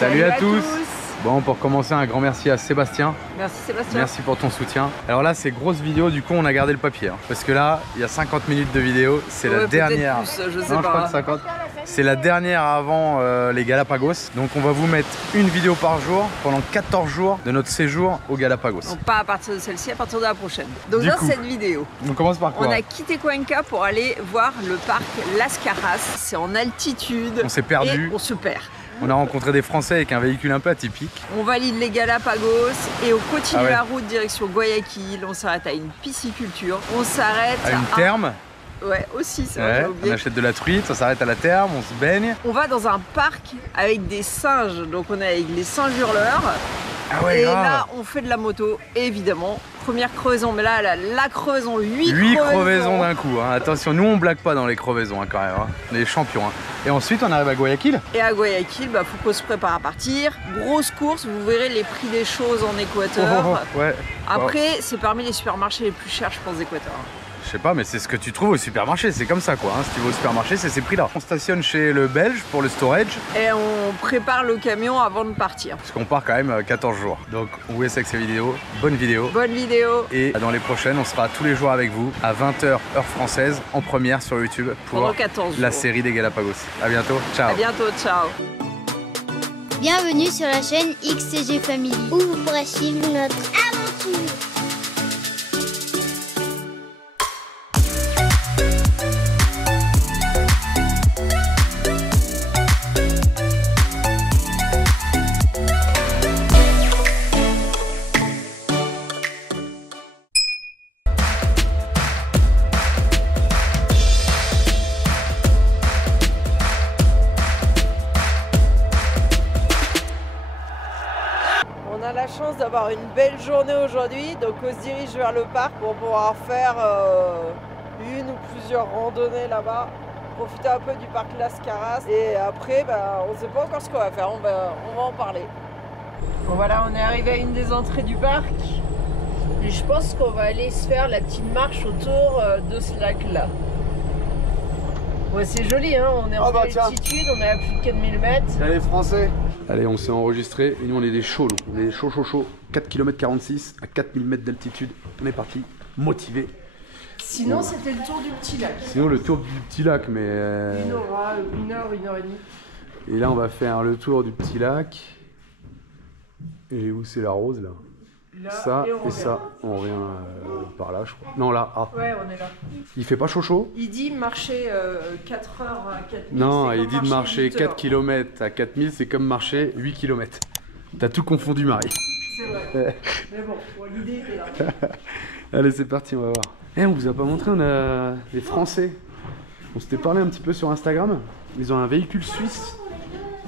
Salut à tous. Bon, pour commencer, un grand merci à Sébastien. Merci Sébastien. Merci pour ton soutien. Alors là, c'est grosse vidéo, du coup on a gardé le papier. Parce que là, il y a 50 minutes de vidéo. C'est la dernière. Plus, je sais non, je crois que 50. C'est la dernière avant les Galapagos. Donc on va vous mettre une vidéo par jour pendant 14 jours de notre séjour aux Galapagos. Donc pas à partir de celle-ci, à partir de la prochaine. Donc Du dans coup, cette vidéo, on commence par quoi? On a quitté Cuenca pour aller voir le parc Las Caras. C'est en altitude. On s'est perdu. Et on se perd. On a rencontré des Français avec un véhicule un peu atypique. On valide les Galapagos et on continue Ah ouais. la route direction Guayaquil. On s'arrête à une pisciculture. On s'arrête À une therme. Ouais, aussi, c'est vrai, Ouais, j'ai on oublié. achète de la truite, on s'arrête à la therme, on se baigne. On va dans un parc avec des singes. Donc on est avec les singes hurleurs. Ah ouais, Et grave. là, on fait de la moto, évidemment. Première crevaison, mais là, la crevaison, 8 crevaisons d'un coup. Hein. Attention, nous on blague pas dans les crevaisons hein, quand même. Hein. On est les champions. Hein. Et ensuite, on arrive à Guayaquil. Et à Guayaquil, bah, faut qu'on se prépare à partir. Grosse course, vous verrez les prix des choses en Équateur. Ouais. Après, c'est parmi les supermarchés les plus chers, je pense, d'Équateur. Je sais pas, mais c'est ce que tu trouves au supermarché. C'est comme ça quoi. Hein. Si tu vas au supermarché, c'est ces prix-là. On stationne chez le Belge pour le storage. Et on prépare le camion avant de partir. Parce qu'on part quand même 14 jours. Donc, on vous laisse avec ces vidéos. Bonne vidéo. Bonne vidéo. Et dans les prochaines, on sera tous les jours avec vous à 20h heure française en première sur YouTube pour Pendant 14 la jours. série des Galapagos. À bientôt. Ciao. À bientôt, ciao. Bienvenue sur la chaîne XCG Family où vous pourrez suivre notre aventure. On a la chance d'avoir une belle journée aujourd'hui, donc on se dirige vers le parc pour pouvoir faire une ou plusieurs randonnées là-bas, profiter un peu du parc Las Caras et après on ne sait pas encore ce qu'on va faire, on va en parler. Bon voilà, on est arrivé à une des entrées du parc et je pense qu'on va aller se faire la petite marche autour de ce lac là. Ouais, c'est joli, hein, on est en altitude, on est à plus de 4000 mètres. Allez Français. Allez, on s'est enregistré et nous on est des chauds. On est des chauds. 4 km 46 à 4000 mètres d'altitude. On est parti, motivés. Sinon, c'était le tour du petit lac. Sinon le tour du petit lac, mais... Une heure et demie. Et là on va faire le tour du petit lac. Et où c'est la rose là? Là, Ça on et ça. On revient par là je crois. Non là, ah. Ouais, on est là. Il fait pas chaud? Il dit marcher 4 heures à 4000. Non, c'est il comme dit de marcher 8 4 heures. km à 4000, c'est comme marcher 8 km. T'as tout confondu Marie. C'est vrai. Mais bon, l'idée était là. Allez c'est parti, on va voir. Eh, on vous a pas montré, on a des Français. On s'était parlé un petit peu sur Instagram. Ils ont un véhicule suisse.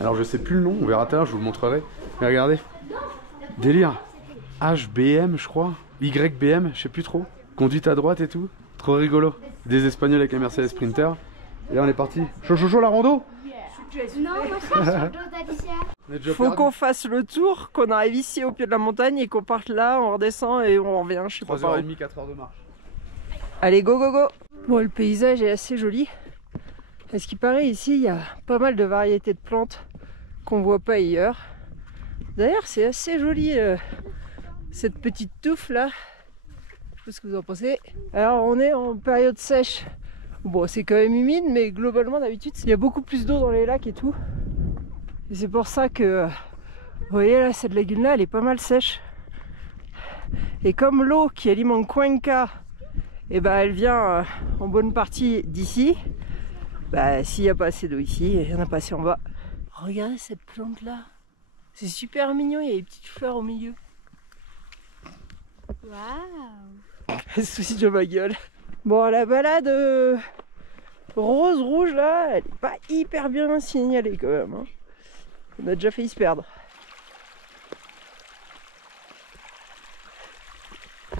Alors je sais plus le nom, on verra tout à l'heure, je vous le montrerai. Mais regardez. Délire. HBM je crois. YBM, je sais plus trop. Conduite à droite et tout. Trop rigolo. Des Espagnols avec un Mercedes Sprinter. Et là on est parti. Chaud la rando. Non, moi je suis sur d'Alicia. On est déjà Faut perdu. qu'on fasse le tour, qu'on arrive ici au pied de la montagne et qu'on parte là, on redescend et on revient, je sais pas par où. 3h30, 4h de marche. Allez, go go go. Bon, le paysage est assez joli. À ce qui paraît, ici, il y a pas mal de variétés de plantes qu'on voit pas ailleurs. D'ailleurs, c'est assez joli, cette petite touffe là. Je sais pas ce que vous en pensez. Alors, on est en période sèche. Bon, c'est quand même humide, mais globalement, d'habitude, il y a beaucoup plus d'eau dans les lacs et tout. Et c'est pour ça que, vous voyez là, cette lagune-là, elle est pas mal sèche. Et comme l'eau qui alimente Cuenca, et elle vient en bonne partie d'ici, s'il n'y a pas assez d'eau ici, il n'y en a pas assez en bas. Regardez cette plante là, c'est super mignon, il y a des petites fleurs au milieu. Waouh. Elle se soucie de ma gueule. Bon, la balade rose-rouge là, elle est pas hyper bien signalée quand même. Hein. On a déjà failli se perdre.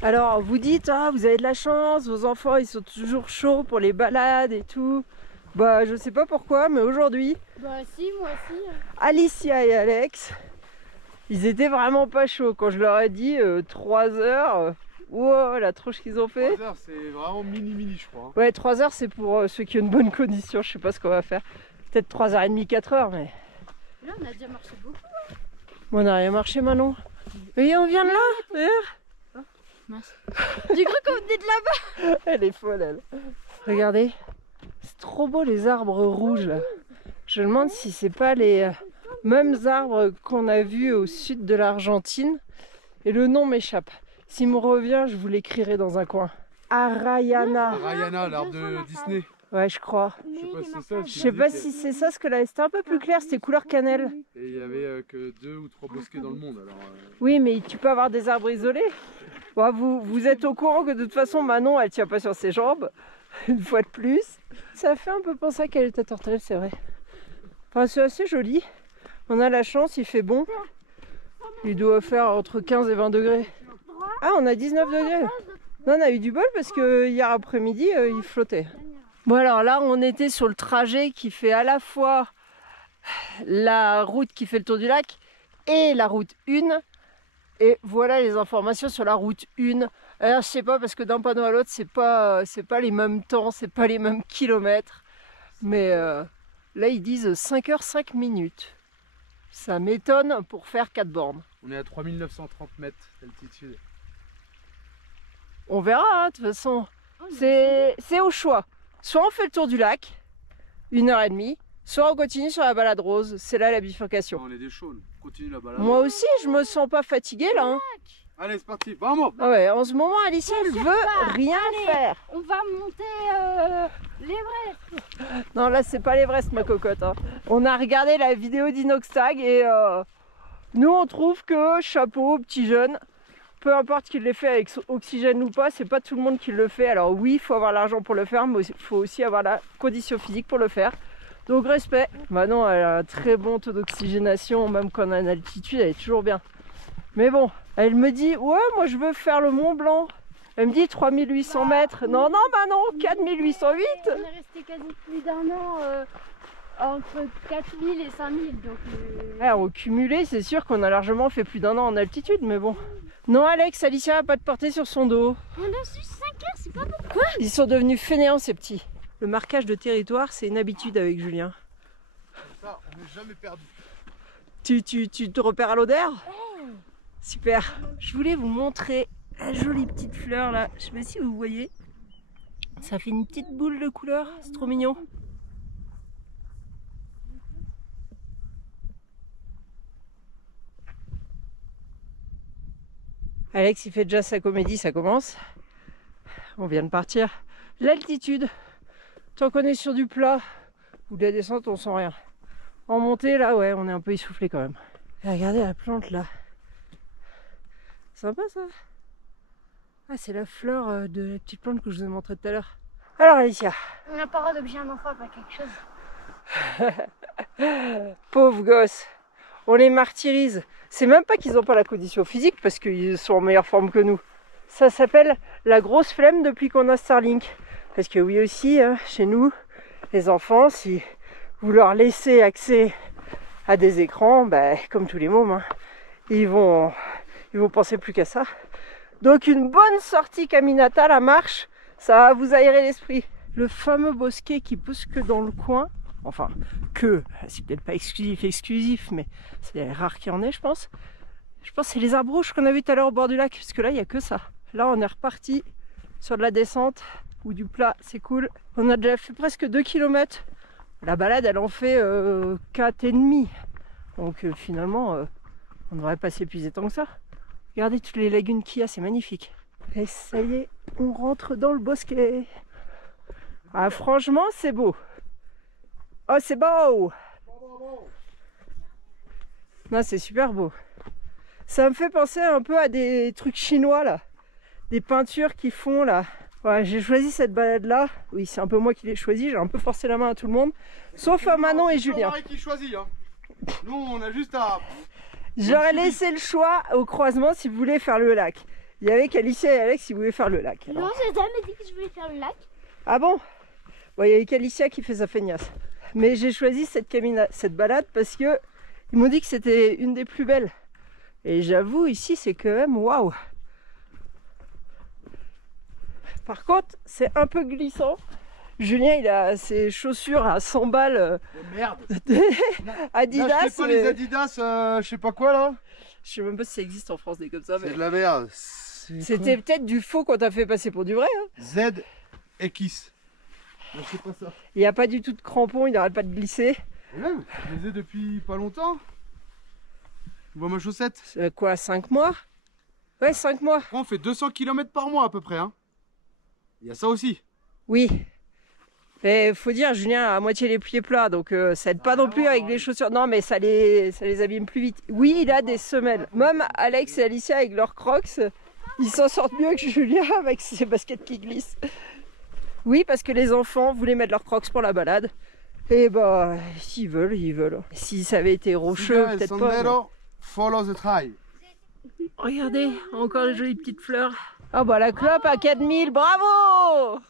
Alors vous dites, ah, vous avez de la chance, vos enfants ils sont toujours chauds pour les balades et tout. Bah je sais pas pourquoi, mais aujourd'hui, Bah si, moi aussi. Alicia et Alex, ils étaient vraiment pas chauds. Quand je leur ai dit 3 heures, wow, la tronche qu'ils ont fait. 3 heures, c'est vraiment mini je crois. Ouais, 3 heures c'est pour ceux qui ont une bonne condition, je sais pas ce qu'on va faire. Peut-être 3h30, 4 heures, mais Là, on a déjà marché beaucoup. Bon, on n'a rien marché, Manon. Et on vient de là, regarde. Mince. J'ai cru qu'on venait de là-bas. Elle est folle, elle. Regardez, c'est trop beau les arbres rouges là. Je me demande si c'est pas les mêmes arbres qu'on a vus au sud de l'Argentine. Et le nom m'échappe. S'il me revient, je vous l'écrirai dans un coin. Arayana. Arayana, l'arbre de Disney. Ouais, je crois. Je sais pas si c'est ça. Je sais pas si c'est ça, parce que là c'était un peu plus clair, c'était couleur cannelle. Et il y avait que 2 ou 3 bosquets dans le monde. Alors, Oui, mais tu peux avoir des arbres isolés. Bon, vous êtes au courant que de toute façon Manon elle tient pas sur ses jambes, une fois de plus. Ça fait un peu penser à Quelle était Tortel, c'est vrai. Enfin, c'est assez joli. On a la chance, il fait bon. Il doit faire entre 15 et 20 degrés. Ah, on a 19 degrés. Non, on a eu du bol parce que hier après-midi il flottait. Bon, alors là on était sur le trajet qui fait à la fois la route qui fait le tour du lac et la route 1. Et voilà les informations sur la route 1. Alors je sais pas parce que d'un panneau à l'autre c'est pas les mêmes temps, c'est pas les mêmes kilomètres. Mais là ils disent 5h05 minutes. Ça m'étonne pour faire 4 bornes. on est à 3930 mètres d'altitude. On verra hein, de toute façon. C'est au choix. Soit on fait le tour du lac, 1h30, soit on continue sur la balade rose. C'est là la bifurcation. On est des chauds, on continue la balade. Moi aussi je me sens pas fatiguée là. Hein. Allez, c'est parti, vamos. Ah ouais, en ce moment Alicia elle veut rien faire. On va monter l'Everest. Non, là, c'est pas l'Everest, ma cocotte. Hein. On a regardé la vidéo d'Inoxtag et nous, on trouve que chapeau, petit jeune, peu importe qu'il l'ait fait avec oxygène ou pas, c'est pas tout le monde qui le fait. Alors oui, il faut avoir l'argent pour le faire, mais il faut aussi avoir la condition physique pour le faire. Donc respect. Manon, elle a un très bon taux d'oxygénation, même quand on est en altitude, elle est toujours bien. Mais bon, elle me dit, ouais, moi je veux faire le Mont Blanc. Elle me dit 3800 mètres. Non, non, Manon, 4808. On est resté quasi plus d'un an entre 4000 et 5000. Donc, Ouais, au cumulé, c'est sûr qu'on a largement fait plus d'un an en altitude, mais bon. Non, Alex, Alicia va pas te porter sur son dos. on a su 5 heures, c'est pas beaucoup. Ils sont devenus fainéants, ces petits. Le marquage de territoire, c'est une habitude avec Julien. Ça, on n'est jamais perdu. Tu te repères à l'odeur? Super. Je voulais vous montrer la jolie petite fleur là. Je sais pas si vous voyez. Ça fait une petite boule de couleur. C'est trop mignon. Alex, il fait déjà sa comédie, ça commence. On vient de partir. L'altitude. Tant qu'on est sur du plat ou de la descente, on sent rien. En montée, là, ouais, on est un peu essoufflé quand même. Et regardez la plante là. Sympa ça. Ah, c'est la fleur de la petite plante que je vous ai montré tout à l'heure. Alors Alicia. On n'a pas le droit d'obliger un enfant à faire quelque chose. Pauvre gosse. On les martyrise. C'est même pas qu'ils n'ont pas la condition physique parce qu'ils sont en meilleure forme que nous. Ça s'appelle la grosse flemme depuis qu'on a Starlink. Parce que oui aussi, hein, chez nous, les enfants, si vous leur laissez accès à des écrans, bah, comme tous les mômes, hein, ils vont penser plus qu'à ça. Donc une bonne sortie Caminata, la marche, ça va vous aérer l'esprit. Le fameux bosquet qui pousse que dans le coin, enfin que, c'est peut-être pas exclusif, mais c'est rare qu'il y en ait, je pense. Je pense que c'est les arbres rouges qu'on a vu tout à l'heure au bord du lac, parce que là il n'y a que ça. Là on est reparti sur de la descente ou du plat, c'est cool. On a déjà fait presque 2 km. La balade elle en fait 4,5. Donc finalement on ne devrait pas s'épuiser tant que ça. Regardez toutes les lagunes qu'il y a, c'est magnifique. Et ça y est, on rentre dans le bosquet. Ah franchement, c'est beau. Oh, c'est beau! Non, c'est super beau. Ça me fait penser un peu à des trucs chinois là. Des peintures qu'ils font là. Ouais, j'ai choisi cette balade là. Oui, c'est un peu moi qui l'ai choisi. J'ai un peu forcé la main à tout le monde. Sauf à Manon et Julien. C'est qui choisit, hein. Nous, on a juste à... J'aurais laissé le choix au croisement si vous voulez faire le lac. Il y avait qu'Alicia et Alex qui voulaient faire le lac. Alors. Non, j'ai jamais dit que je voulais faire le lac. Ah bon? Bon, il y avait qu'Alicia qui fait sa feignasse. Mais j'ai choisi cette balade parce que ils m'ont dit que c'était une des plus belles. Et j'avoue, ici, c'est quand même waouh. Par contre, c'est un peu glissant. Julien, il a ses chaussures à 100 balles. Merde. Adidas. N'achetez pas les Adidas, je sais pas quoi là. Je sais même pas si ça existe en France des comme ça. C'est de la merde. C'était peut-être du faux qu'on t'a fait passer pour du vrai. Hein. ZX. Je sais pas ça. Il n'y a pas du tout de crampons, il n'arrête pas de glisser. Et même, je les ai depuis pas longtemps. Tu vois ma chaussette? Quoi, 5 mois? Ouais, 5 mois. On fait 200 km par mois à peu près. Hein. Il y a ça aussi. Oui. Et faut dire, Julien a à moitié les pieds plats, donc ça aide pas non plus avec les chaussures. Non, mais ça les abîme plus vite. Oui, il a des semelles. Même Alex et Alicia avec leurs crocs, ils s'en sortent mieux que Julien avec ses baskets qui glissent. Oui, parce que les enfants voulaient mettre leurs crocs pour la balade. Et bah, s'ils veulent, ils veulent. Si ça avait été rocheux, peut-être pas. Mais... Follow the trail. Regardez, encore les jolies petites fleurs. Ah bah la clope à 4000, bravo!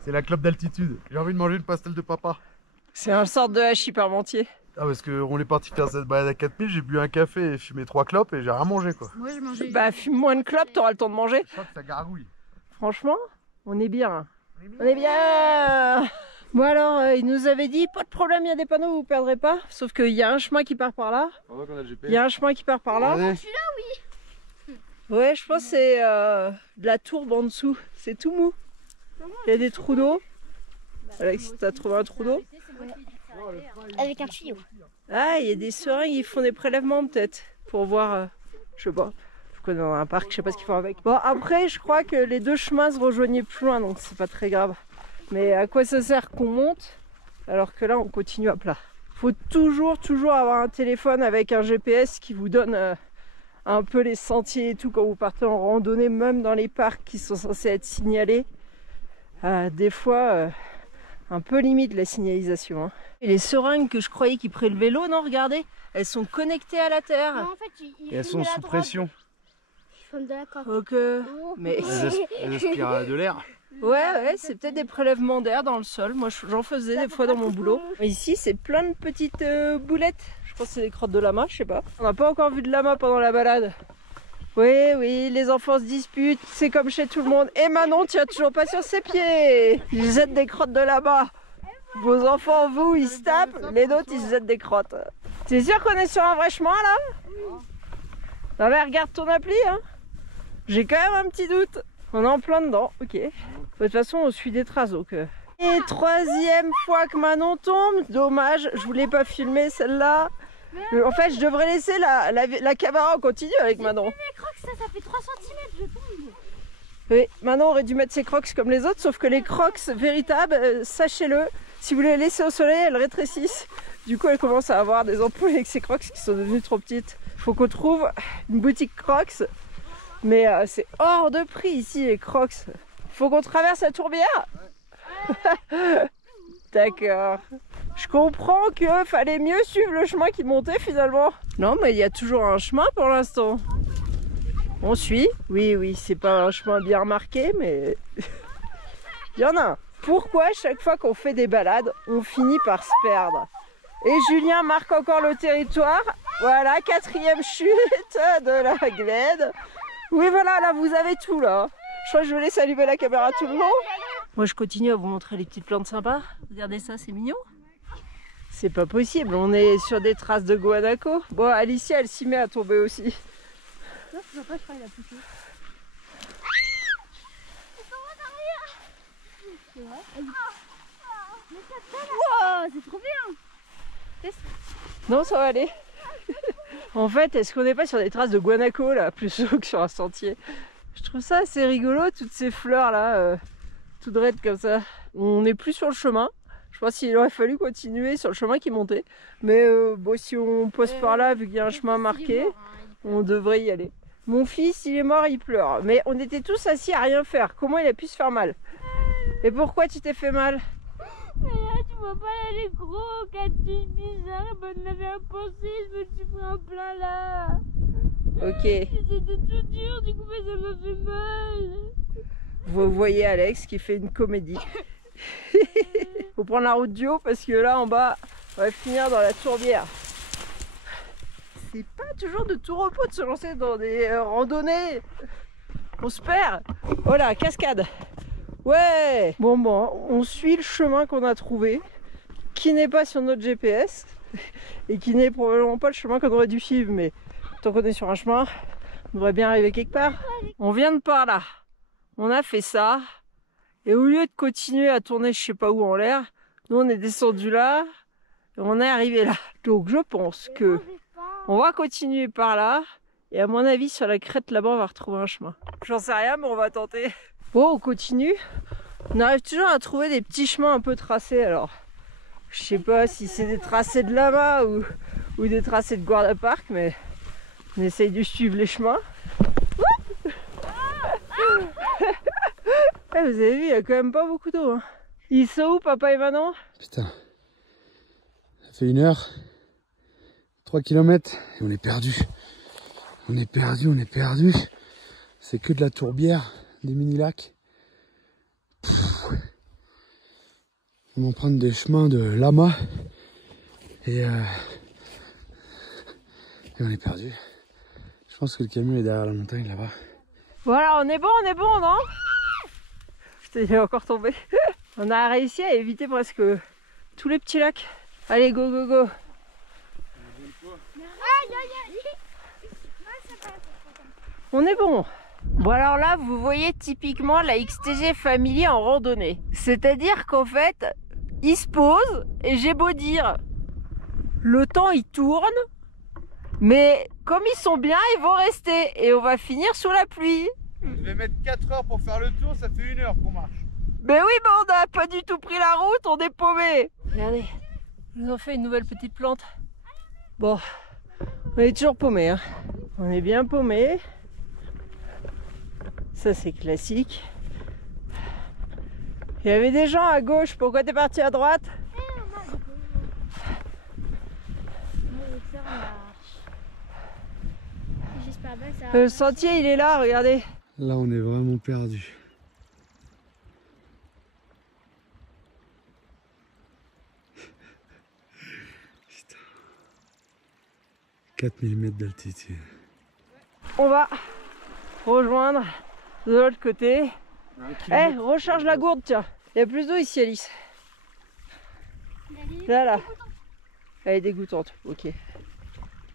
C'est la clope d'altitude. J'ai envie de manger une pastel de papa. C'est un sorte de hachis parmentier. Ah parce qu'on est parti faire cette balade à 4000, j'ai bu un café et fumé 3 clopes et j'ai rien mangé quoi. Moi, je mangeais. Bah fume moins de clopes, t'auras le temps de manger. Je crois que ça gargouille. Franchement, on est bien. On est bien. Bon alors, il nous avait dit, pas de problème, il y a des panneaux, vous perdrez pas. Sauf qu'il y a un chemin qui part par là. Il y a un chemin qui part par là. Celui-là, oui. Ouais, je pense que c'est de la tourbe en dessous. C'est tout mou. Il y a des trous d'eau. Alex, t'as trouvé un trou d'eau? Avec un tuyau. Ah, il y a des seringues, ils font des prélèvements peut-être. Pour voir, je sais pas. Je connais dans un parc, je sais pas ce qu'ils font avec. Bon, après, je crois que les deux chemins se rejoignaient plus loin, donc c'est pas très grave. Mais à quoi ça sert qu'on monte alors que là, on continue à plat? Faut toujours avoir un téléphone avec un GPS qui vous donne un peu les sentiers et tout quand vous partez en randonnée, même dans les parcs qui sont censés être signalés. Des fois, un peu limite la signalisation. Hein. Et les seringues que je croyais qui prélevaient l'eau, non, regardez, elles sont connectées à la terre. Non, en fait, Et elles sont sous pression. Ils font de la coque. Ok, mais... Elles aspirent de l'air. Ouais, c'est peut-être des prélèvements d'air dans le sol. Moi, j'en faisais des fois dans mon boulot. Ici, c'est plein de petites boulettes. Je pense que c'est des crottes de lama, je sais pas. On n'a pas encore vu de lama pendant la balade. Oui, les enfants se disputent, c'est comme chez tout le monde. Et Manon tient toujours pas sur ses pieds. Ils jettent des crottes de lama. Vos enfants, vous, ils se tapent. Les autres, ils se jettent des crottes. T'es sûr qu'on est sur un vrai chemin, là? Non mais regarde ton appli, hein. J'ai quand même un petit doute. On est en plein dedans, ok. De toute façon, on suit des traces, donc... Et troisième fois que Manon tombe. Dommage, je voulais pas filmer celle-là. En fait, je devrais laisser la caméra en continu avec Manon. Les crocs, ça fait 3 cm, je tombe. Oui, Manon aurait dû mettre ses crocs comme les autres, sauf que les crocs véritables, sachez-le, si vous les laissez au soleil, elles rétrécissent. Du coup, elle commence à avoir des ampoules avec ses crocs qui sont devenues trop petites. Faut qu'on trouve une boutique crocs, mais c'est hors de prix ici les crocs. Faut qu'on traverse la tourbière. Ouais. D'accord. Je comprends qu'il fallait mieux suivre le chemin qui montait finalement. Non, mais il y a toujours un chemin pour l'instant. On suit. Oui, c'est pas un chemin bien remarqué, mais il y en a un. Pourquoi chaque fois qu'on fait des balades, on finit par se perdre? Et Julien marque encore le territoire. Voilà, 4e chute de la glède. Oui, voilà, là, vous avez tout, là. Je crois que je vais laisser allumer la caméra tout le long. Moi, je continue à vous montrer les petites plantes sympas. Regardez ça, c'est mignon. C'est pas possible, on est sur des traces de guanaco. Bon, Alicia, elle s'y met à tomber aussi. Non, je vois pas, je crois qu'il a poussé. C'est vrai. Wow, c'est trop bien. Non, ça va aller. En fait, est-ce qu'on n'est pas sur des traces de guanaco là, plus haut que sur un sentier? Je trouve ça assez rigolo, toutes ces fleurs là, toutes raides comme ça. On n'est plus sur le chemin. Je pense qu'il aurait fallu continuer sur le chemin qui montait. Mais bon, si on passe par là, vu qu'il y a un chemin marqué, on devrait y aller. Mon fils, il est mort, il pleure. Mais on était tous assis à rien faire. Comment il a pu se faire mal? Et pourquoi tu t'es fait mal? Mais là, tu vois pas, là, les gros cactus bizarres, ben, on avait imposé, je me suis pris en plein là. Ok. C'était tout dur, du coup, mais ça m'a fait mal. Vous voyez Alex qui fait une comédie. Faut prendre la route du haut parce que là en bas, on va finir dans la tourbière. C'est pas toujours de tout repos de se lancer dans des randonnées. On se perd. Oh là, cascade. Ouais. Bon, on suit le chemin qu'on a trouvé, qui n'est pas sur notre GPS, et qui n'est probablement pas le chemin qu'on aurait dû suivre, mais tant qu'on est sur un chemin, on devrait bien arriver quelque part. On vient de par là, on a fait ça, et au lieu de continuer à tourner je sais pas où en l'air, nous on est descendu là, et on est arrivé là. Donc je pense que on va continuer par là, et à mon avis sur la crête là-bas on va retrouver un chemin. J'en sais rien mais on va tenter. Bon, on continue, on arrive toujours à trouver des petits chemins un peu tracés, alors je sais pas si c'est des tracés de lama ou des tracés de Guarda Park, mais on essaye de suivre les chemins. Vous avez vu, il y a quand même pas beaucoup d'eau. Hein. Ils sont où, papa et maman? Putain, ça fait 1 heure, 3 km, et on est perdu. On est perdu. C'est que de la tourbière, des mini-lacs. On va prendre des chemins de lama et on est perdu. Je pense que le camion est derrière la montagne là-bas. Voilà, on est bon, non? Putain, il est encore tombé. On a réussi à éviter presque tous les petits lacs. Allez, go, go, go. On est bon. Bon, alors là, vous voyez typiquement la XTG Family en randonnée. C'est-à-dire qu'en fait, ils se posent et j'ai beau dire, le temps il tourne, mais comme ils sont bien, ils vont rester et on va finir sous la pluie. Je vais mettre 4 heures pour faire le tour, ça fait 1 heure qu'on marche. Mais oui, mais on n'a pas du tout pris la route, on est paumé. Regardez, ils nous ont fait une nouvelle petite plante. Bon, on est toujours paumé, hein. On est bien paumé. Ça c'est classique. Il y avait des gens à gauche, pourquoi t'es parti à droite? Le sentier il est là, regardez. Là on est vraiment perdu. Putain. 4000 mètres d'altitude. On va rejoindre de l'autre côté. Eh, recharge la gourde, tiens. Il y a plus d'eau ici, Alice. Là. Elle est dégoûtante, ok.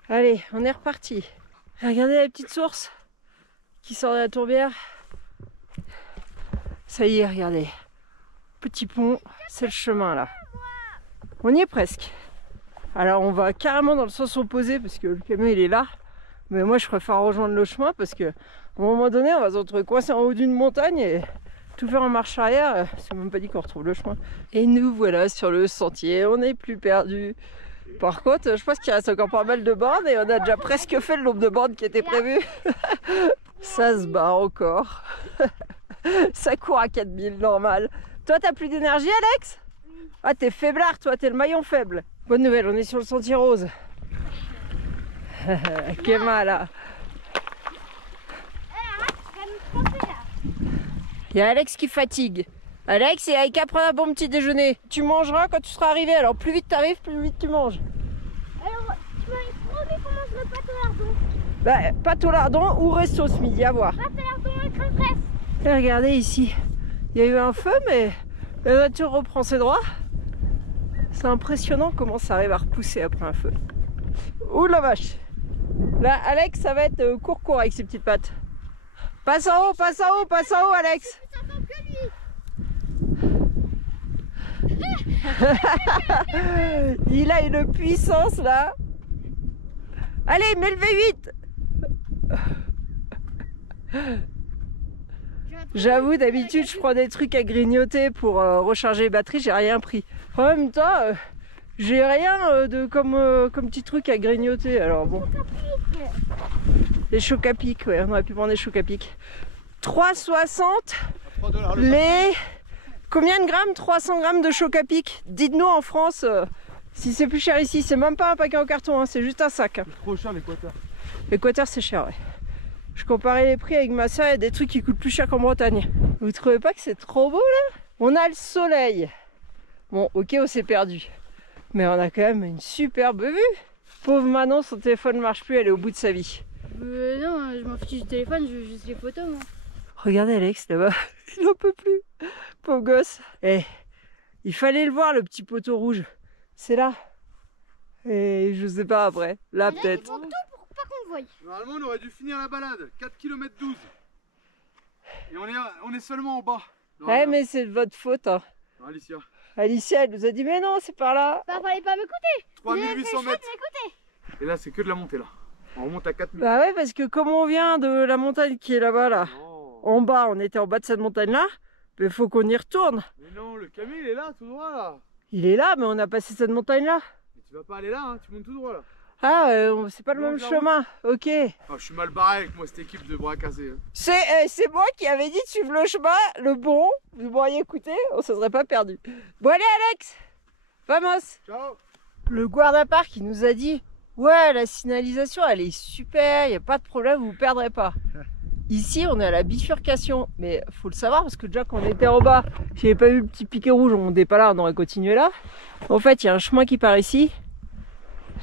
Allez, on est reparti. Regardez la petite source qui sort de la tourbière. Ça y est, regardez. Petit pont, c'est le chemin là. On y est presque. Alors on va carrément dans le sens opposé parce que le camion il est là. Mais moi je préfère rejoindre le chemin parce que à un moment donné on va se retrouver coincé en haut d'une montagne et tout faire en marche arrière, c'est même pas dit qu'on retrouve le chemin. Et nous voilà sur le sentier, on n'est plus perdu. Par contre, je pense qu'il reste encore pas mal de bornes et on a déjà presque fait le nombre de bornes qui était prévu. Ça se bat encore. Ça court à 4000, normal. Toi, t'as plus d'énergie, Alex? Ah, t'es faiblard, toi, t'es le maillon faible. Bonne nouvelle, on est sur le sentier rose. Kéma, là. Il y a Alex qui fatigue. Alex, il a qu'à prendre un bon petit déjeuner. Tu mangeras quand tu seras arrivé. Alors plus vite t'arrives, plus vite tu manges. Alors, tu m'avais promis qu'on mangerait pâte au lardon. Bah, pâte au lardon ou resto ce midi, à voir. Pâte au lardon et crème fraîche. Et regardez ici, il y a eu un feu, mais la nature reprend ses droits. C'est impressionnant comment ça arrive à repousser après un feu. Ouh la vache. Là, Alex, ça va être court avec ses petites pattes. Passe en haut, Alex. Il a une puissance là. Allez, mets le V8. J'avoue, d'habitude je prends des trucs à grignoter pour recharger les batteries, j'ai rien pris. En même temps, j'ai rien de comme petit truc à grignoter, alors bon. Les chocs à pic, ouais, on aurait pu prendre des chocs à pic. 3,60 les... Combien de grammes? 300 grammes de choc à pic. Dites-nous en France si c'est plus cher ici. C'est même pas un paquet en carton, hein, c'est juste un sac. C'est trop cher l'Équateur. L'Équateur c'est cher, ouais. Je comparais les prix avec ma soeur, il y a des trucs qui coûtent plus cher qu'en Bretagne. Vous trouvez pas que c'est trop beau là? On a le soleil. Bon, ok, on s'est perdu. Mais on a quand même une superbe vue. Pauvre Manon, son téléphone ne marche plus, elle est au bout de sa vie. Non, je m'en fiche du téléphone, je veux juste les photos moi. Regardez Alex là-bas, il n'en peut plus. Pauvre gosse. Eh, il fallait le voir le petit poteau rouge. C'est là. Et je sais pas après. Là peut-être. Tout pour pas qu'on le voie. Normalement, on aurait dû finir la balade. 4 km 12. Et on est seulement en bas. Ouais, mais c'est de votre faute. Hein. Non, Alicia. Alicia, elle nous a dit, mais non, c'est par là. Bah, fallait pas m'écouter. 3800 mètres. Et là, c'est que de la montée là. On remonte à 4000. Bah ouais, parce que comme on vient de la montagne qui est là-bas, là, Non. en bas, on était en bas de cette montagne-là, il faut qu'on y retourne. Mais non, le camion il est là, tout droit là. Il est là, mais on a passé cette montagne-là. Mais tu vas pas aller là, hein, tu montes tout droit là. Ah, c'est pas le Non, même je la chemin. Ok. Ah, je suis mal barré avec moi, cette équipe de bras cassés. Hein. C'est moi qui avais dit de suivre le chemin, le bon. Vous m'auriez écouté, on se serait pas perdu. Bon, allez, Alex. Vamos. Ciao. Le guarda-parc, il nous a dit, ouais, la signalisation, elle est super, il n'y a pas de problème, vous ne perdrez pas. Ici, on est à la bifurcation, mais faut le savoir parce que déjà quand on était en bas, j'avais pas vu le petit piquet rouge, on n'était pas là, on aurait continué là. En fait, il y a un chemin qui part ici,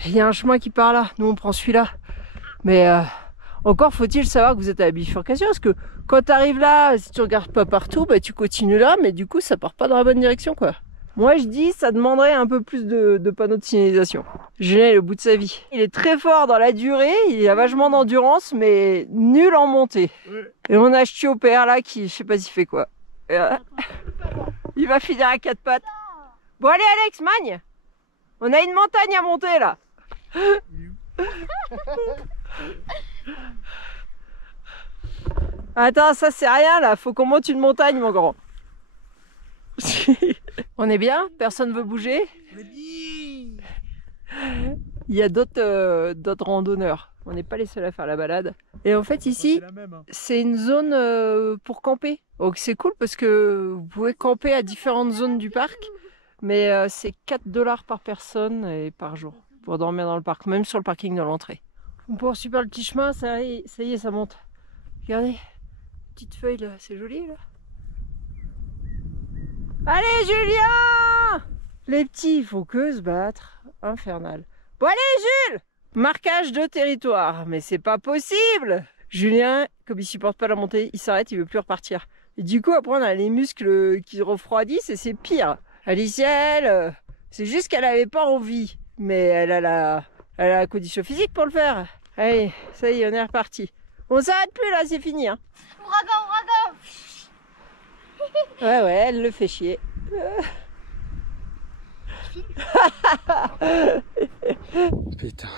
et il y a un chemin qui part là. Nous, on prend celui-là. Mais encore faut-il savoir que vous êtes à la bifurcation, parce que quand tu arrives là, si tu regardes pas partout, bah, tu continues là, mais du coup, ça part pas dans la bonne direction, quoi. Moi, je dis, ça demanderait un peu plus de panneaux de signalisation. Julien est le bout de sa vie. Il est très fort dans la durée, il a vachement d'endurance, mais nul en montée. Ouais. Et on a Ch'ti au père là qui, je sais pas s'il fait quoi. Il va finir à 4 pattes. Bon, allez, Alex, magne. On a une montagne à monter là. Attends, ça c'est rien là, faut qu'on monte une montagne, mon grand. On est bien? Personne veut bouger? Il y a d'autres randonneurs. On n'est pas les seuls à faire la balade. Et en fait ici, c'est une zone pour camper. Donc c'est cool parce que vous pouvez camper à différentes zones du parc. Mais c'est 4 $ par personne et par jour pour dormir dans le parc, même sur le parking de l'entrée. On poursuit par le petit chemin, ça y est, ça monte. Regardez, petite feuille là, c'est joli là. Allez Julien! Les petits, il faut que se battre. Infernal. Bon allez Jules! Marquage de territoire. Mais c'est pas possible! Julien, comme il supporte pas la montée, il s'arrête, il veut plus repartir. Et du coup après on a les muscles qui refroidissent et c'est pire. Alicia, c'est juste qu'elle avait pas envie. Mais elle a la condition physique pour le faire. Allez, ça y est, on est reparti. On s'arrête plus là, c'est fini. Hein. Ouragan! Ouais, elle le fait chier. Putain.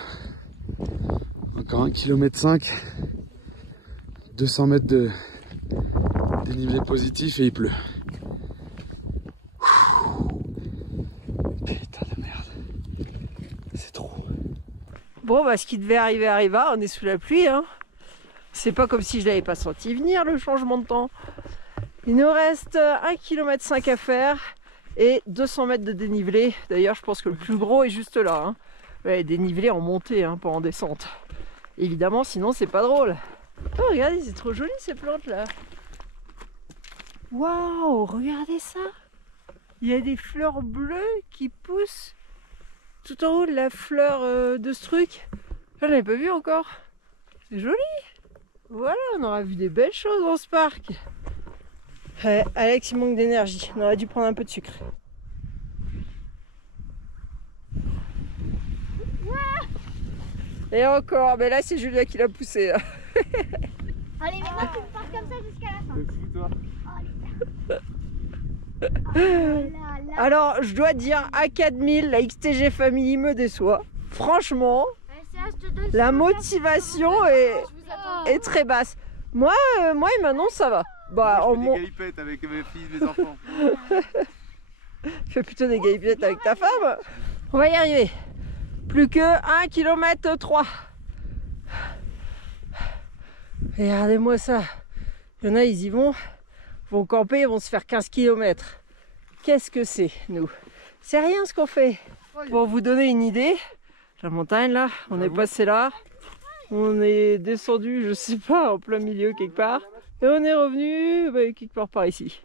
Encore 1,5 km. 200 mètres de dénivelé positif et il pleut. Putain de merde. C'est trop. Bon, bah, ce qui devait arriver arriva. On est sous la pluie. Hein. C'est pas comme si je l'avais pas senti venir le changement de temps. Il nous reste 1,5 km à faire et 200 mètres de dénivelé. D'ailleurs, je pense que le plus gros est juste là. Hein. Ouais, dénivelé en montée, hein, pas en descente. Évidemment, sinon c'est pas drôle. Oh, regardez, c'est trop joli ces plantes là. Waouh, regardez ça. Il y a des fleurs bleues qui poussent tout en haut de la fleur de ce truc. Je l'avais pas vu encore. C'est joli. Voilà, on aura vu des belles choses dans ce parc. Ouais, Alex, il manque d'énergie. On aurait dû prendre un peu de sucre. Et encore, mais là c'est Julia qui l'a poussé. Là. Allez, maintenant tu pars comme ça jusqu'à la fin. Alors, je dois dire, à 4000, la XTG Family me déçoit. Franchement, la motivation est très basse. Moi et Manon, ça va. Bah, moi, je fais des galipettes avec mes filles, mes enfants. Fais plutôt des galipettes avec ta femme. On va y arriver. Plus que 1,3 km. Regardez-moi ça. Il y en a, ils y vont camper, ils vont se faire 15 km. Qu'est-ce que c'est, nous? C'est rien ce qu'on fait. Pour vous donner une idée, la montagne là, on est passé là. On est descendu, je sais pas, en plein milieu quelque part. Et on est revenu quelque part par ici.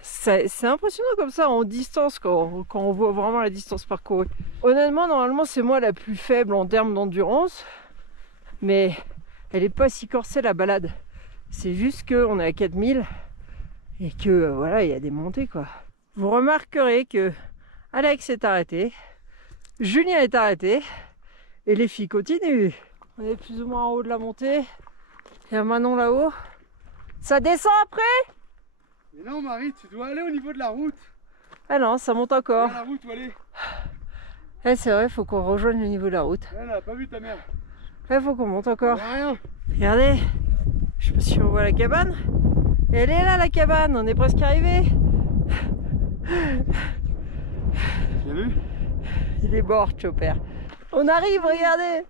C'est impressionnant comme ça en distance quand on voit vraiment la distance parcourue. Honnêtement, normalement c'est moi la plus faible en termes d'endurance. Mais elle est pas si corsée la balade. C'est juste qu'on est à 4000 et que voilà, il y a des montées quoi. Vous remarquerez que Alex est arrêté, Julien est arrêté et les filles continuent. On est plus ou moins en haut de la montée. Il y a Manon là-haut. Ça descend après? Mais non Marie, tu dois aller au niveau de la route. Ah non, ça monte encore. La route où aller? Eh, c'est vrai, faut qu'on rejoigne le niveau de la route. Elle a pas vu ta mère. Il faut qu'on monte encore. Rien. Regardez, je sais pas si on voit la cabane. Elle est là la cabane, on est presque arrivé. Tu as vu? Il est mort, Chopper. On arrive, regardez.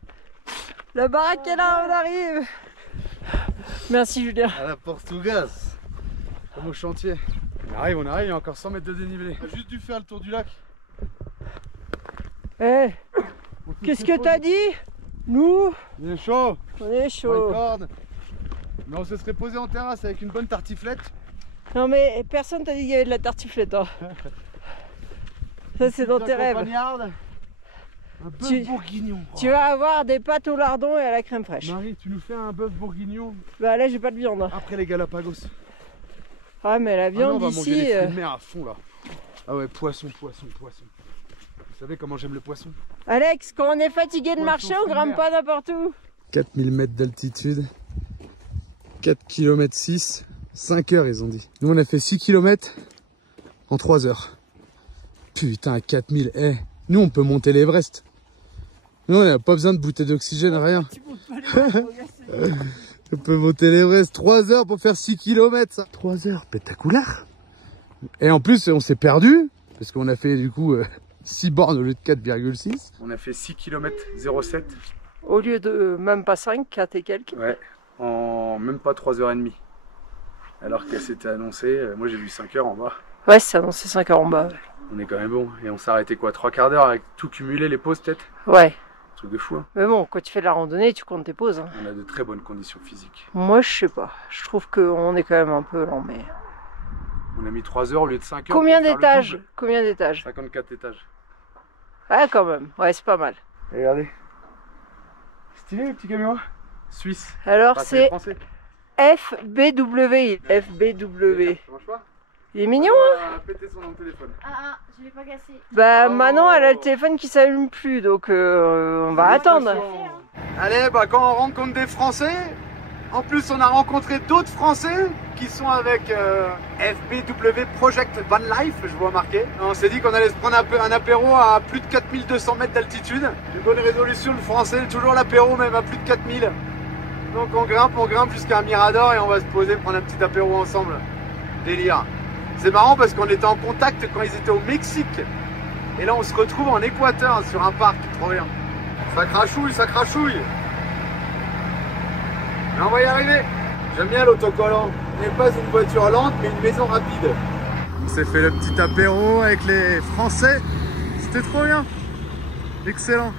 La baraque est là, on arrive. Merci Julien. À la portugaise. Comme au chantier. On arrive, il y a encore 100 mètres de dénivelé. On a juste dû faire le tour du lac. Eh, qu'est-ce que t'as dit? Nous, Il est chaud. on est chaud. Mais on se serait posé en terrasse avec une bonne tartiflette. Non mais personne t'a dit qu'il y avait de la tartiflette. Hein. Ça c'est dans tes rêves. Un bœuf Tu- bourguignon. Tu vas avoir des pâtes au lardon et à la crème fraîche. Marie, tu nous fais un bœuf bourguignon Bah là j'ai pas de viande. Hein. après les Galapagos. Ah mais la Ah non, viande on va manger ici... des fruits de mer à fond là. Ah ouais, poisson. Vous savez comment j'aime le poisson? Alex, quand on est fatigué de Poisson, marcher, on fruits de grimpe mer. pas n'importe où. 4000 mètres d'altitude, 4 km 6, 5 heures ils ont dit. Nous on a fait 6 km en 3 heures. Putain, à 4000, nous on peut monter l'Everest. Nous on n'a pas besoin de bouteille d'oxygène, rien. On peut monter l'Everest, 3 heures pour faire 6 km ça. 3 heures, pétaculaire. Et en plus on s'est perdu, parce qu'on a fait du coup 6 bornes au lieu de 4,6. On a fait 6 km 0,7. Au lieu de même pas 5, 4 et quelques. Ouais, en même pas 3h30. Alors qu'elle s'était annoncée, moi j'ai vu 5 heures en bas. Ouais, c'est annoncé 5 heures en bas. On est quand même bon. Et on s'est arrêté quoi, 3 quarts d'heure avec tout cumulé, les pauses peut-être? Ouais. Truc de fou hein. Mais bon, quand tu fais de la randonnée, tu comptes tes pauses. Hein. On a de très bonnes conditions physiques. Moi, je sais pas. Je trouve qu'on est quand même un peu lent, mais... On a mis 3 heures au lieu de 5 heures. Combien pour faire le d'étages? double. Combien d'étages? 54 étages. Ah, quand même. Ouais, c'est pas mal. Regardez. Stylé le petit camion suisse. Alors, Enfin, c'est français. FBW. FBW. Ça marche pas? Il est mignon, hein? On a pété son nom de téléphone. Ah, je l'ai pas cassé. Bah, Oh. Manon, elle a le téléphone qui s'allume plus, donc on va attendre. Allez, bah quand on rencontre des Français, en plus on a rencontré d'autres Français qui sont avec FBW Project Van Life, je vois marqué. On s'est dit qu'on allait se prendre un apéro à plus de 4200 mètres d'altitude. Une bonne résolution de Français, toujours l'apéro même à plus de 4000. Donc on grimpe jusqu'à un Mirador et on va se poser, prendre un petit apéro ensemble. Délire. C'est marrant parce qu'on était en contact quand ils étaient au Mexique. Et là on se retrouve en Équateur sur un parc, trop bien. Ça crachouille, ça crachouille. Mais on va y arriver. J'aime bien l'autocollant. Ce n'est pas une voiture lente, mais une maison rapide. On s'est fait le petit apéro avec les Français. C'était trop bien. Excellent.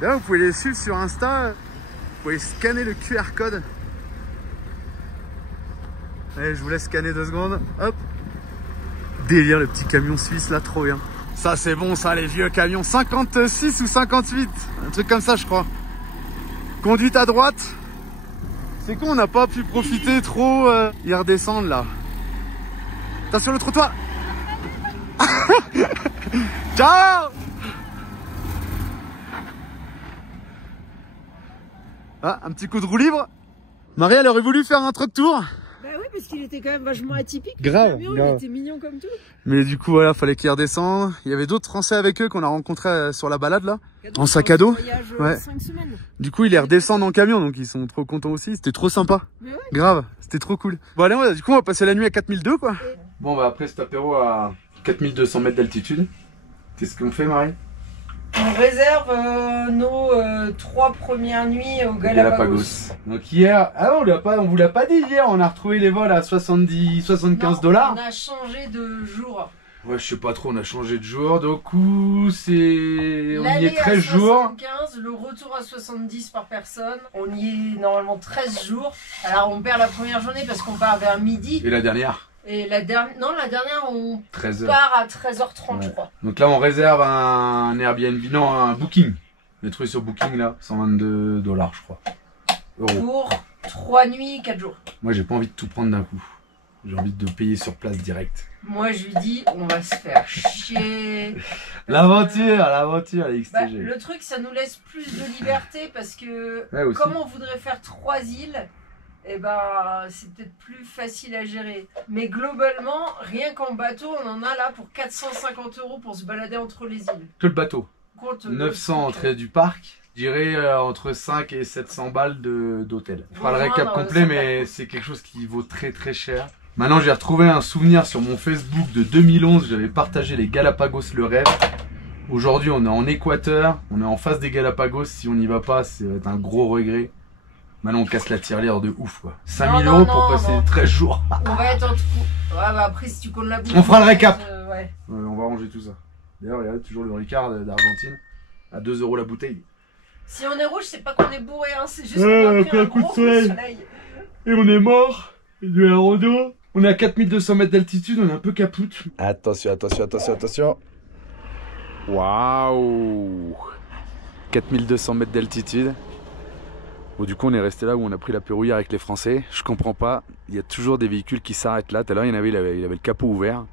D'ailleurs, vous pouvez les suivre sur Insta. Vous pouvez scanner le QR code. Allez, je vous laisse scanner 2 secondes. Hop. Délire, le petit camion suisse là, trop bien. Ça c'est bon ça, les vieux camions. 56 ou 58, un truc comme ça je crois. Conduite à droite. C'est con, on n'a pas pu profiter trop. Ils redescendent là. Attention le trottoir. Ciao. Ah, un petit coup de roue libre. Marie, elle aurait voulu faire un truc tour. Bah oui, parce qu'il était quand même vachement atypique. Grave, Le camion, grave. il était mignon comme tout. Mais du coup, voilà, fallait qu'ils redescendent. Il y avait d'autres Français avec eux qu'on a rencontrés sur la balade là. En sac à dos. Voyage, Ouais. 5 semaines. Du coup, ils les redescendent en camion, donc ils sont trop contents aussi. C'était trop sympa. Mais ouais. Grave, c'était trop cool. Bon, allez, du coup, on va passer la nuit à 4002 quoi. Bon, bah après cet apéro à 4200 mètres d'altitude, qu'est-ce qu'on fait, Marie? On réserve nos 3 premières nuits au Galapagos. Donc hier, on vous l'a pas dit hier, on a retrouvé les vols à 75 dollars. On a changé de jour. Ouais, je sais pas trop, on a changé de jour. Du coup, on y L'aller est 13 à jours. 75, le retour à 70 par personne. On y est normalement 13 jours. Alors on perd la première journée parce qu'on part vers midi. Et la dernière, Et la dernière, on 13 heures. part à 13h30 je Ouais. crois. Donc là, on réserve un Airbnb, non, un Booking. On est trouvé sur Booking là, 122 dollars, je crois. Euros. Pour 3 nuits, 4 jours. Moi, j'ai pas envie de tout prendre d'un coup. J'ai envie de payer sur place direct. Moi, je lui dis, on va se faire chier. L'aventure, les XTG. Bah, le truc, ça nous laisse plus de liberté parce que comme on voudrait faire 3 îles, eh ben, c'est peut-être plus facile à gérer. Mais globalement, rien qu'en bateau, on en a là pour 450 € pour se balader entre les îles. Que le bateau. Compte 900 entrée du parc. Je dirais entre 5 et 700 balles d'hôtel. Je ferai le récap complet, mais c'est quelque chose qui vaut très très cher. Maintenant, j'ai retrouvé un souvenir sur mon Facebook de 2011. J'avais partagé les Galapagos le rêve. Aujourd'hui, on est en Équateur. On est en face des Galapagos. Si on n'y va pas, ça va être un gros regret. Maintenant, on casse la tirelire de ouf, quoi. 5000 € pour passer 13 jours. On va être en tout. Ouais, bah après, si tu comptes la bouffe. On fera le récap. Ouais. On va ranger tout ça. D'ailleurs, il y a toujours le Ricard d'Argentine. À 2 € la bouteille. Si on est rouge, c'est pas qu'on est bourré, hein. C'est juste qu'on a pris un gros coup de soleil. Et on est mort. Il y a un rando. On est à 4200 mètres d'altitude. On est un peu capoute. Attention. Waouh. 4200 mètres d'altitude. Bon, du coup, on est resté là où on a pris l'apéro hier avec les Français. Je comprends pas. Il y a toujours des véhicules qui s'arrêtent là. Tout à l'heure, il y en avait, il avait le capot ouvert.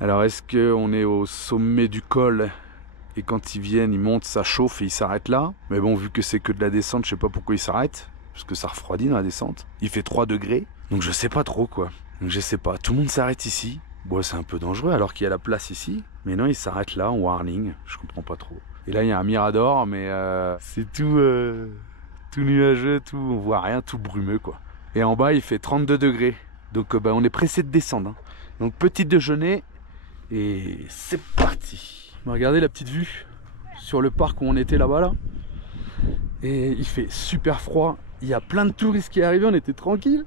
Alors, est-ce qu'on est au sommet du col et quand ils viennent, ils montent, ça chauffe et ils s'arrêtent là? Mais bon, vu que c'est que de la descente, je sais pas pourquoi ils s'arrêtent. Parce que ça refroidit dans la descente. Il fait 3 degrés. Donc, je sais pas trop, quoi. Donc, je sais pas. Tout le monde s'arrête ici. Bon, c'est un peu dangereux alors qu'il y a la place ici. Mais non, ils s'arrêtent là en warning. Je comprends pas trop. Et là, il y a un mirador, mais c'est tout nuageux, tout, on voit rien, tout brumeux, quoi. Et en bas, il fait 32 degrés. Donc, on est pressé de descendre. Hein. Donc, petit déjeuner. Et c'est parti. Regardez la petite vue sur le parc où on était là-bas, là. Et il fait super froid. Il y a plein de touristes qui arrivent, on était tranquille.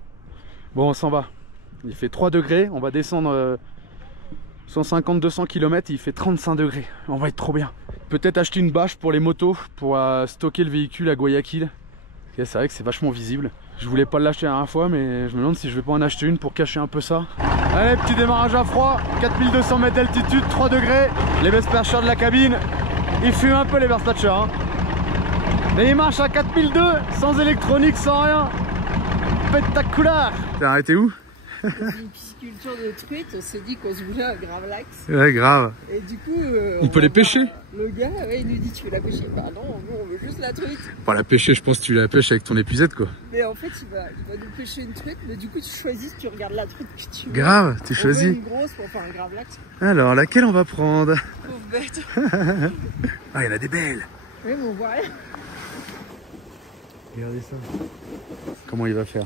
Bon, on s'en va. Il fait 3 degrés. On va descendre 150-200 km. Il fait 35 degrés. On va être trop bien. Peut-être acheter une bâche pour les motos pour stocker le véhicule à Guayaquil. C'est vrai que c'est vachement visible. Je voulais pas l'acheter la dernière fois, mais je me demande si je vais pas en acheter une pour cacher un peu ça. Allez, petit démarrage à froid. 4200 mètres d'altitude, 3 degrés. Les Vesperchers de la cabine. Ils fument un peu les Vesperchers. Hein. Mais ils marchent à 4002, sans électronique, sans rien. Spectaculaire. T'as arrêté où? Dans une pisciculture de truites, on s'est dit qu'on se voulait un gravlax. Ouais, grave. Et du coup, on peut les pêcher. Le gars, ouais, il nous dit: tu veux la pêcher? Bah non, nous on veut juste la truite. Pas la pêcher, je pense que tu la pêches avec ton épuisette, quoi. Mais en fait, il va nous pêcher une truite, mais du coup, tu choisis, tu regardes la truite que tu veux. Grave, tu choisis. Une grosse pour faire un gravlax. Alors, laquelle on va prendre? Pauvre bête. Ah, il y en a des belles. Oui, mais on voit rien. Regardez ça. Comment il va faire?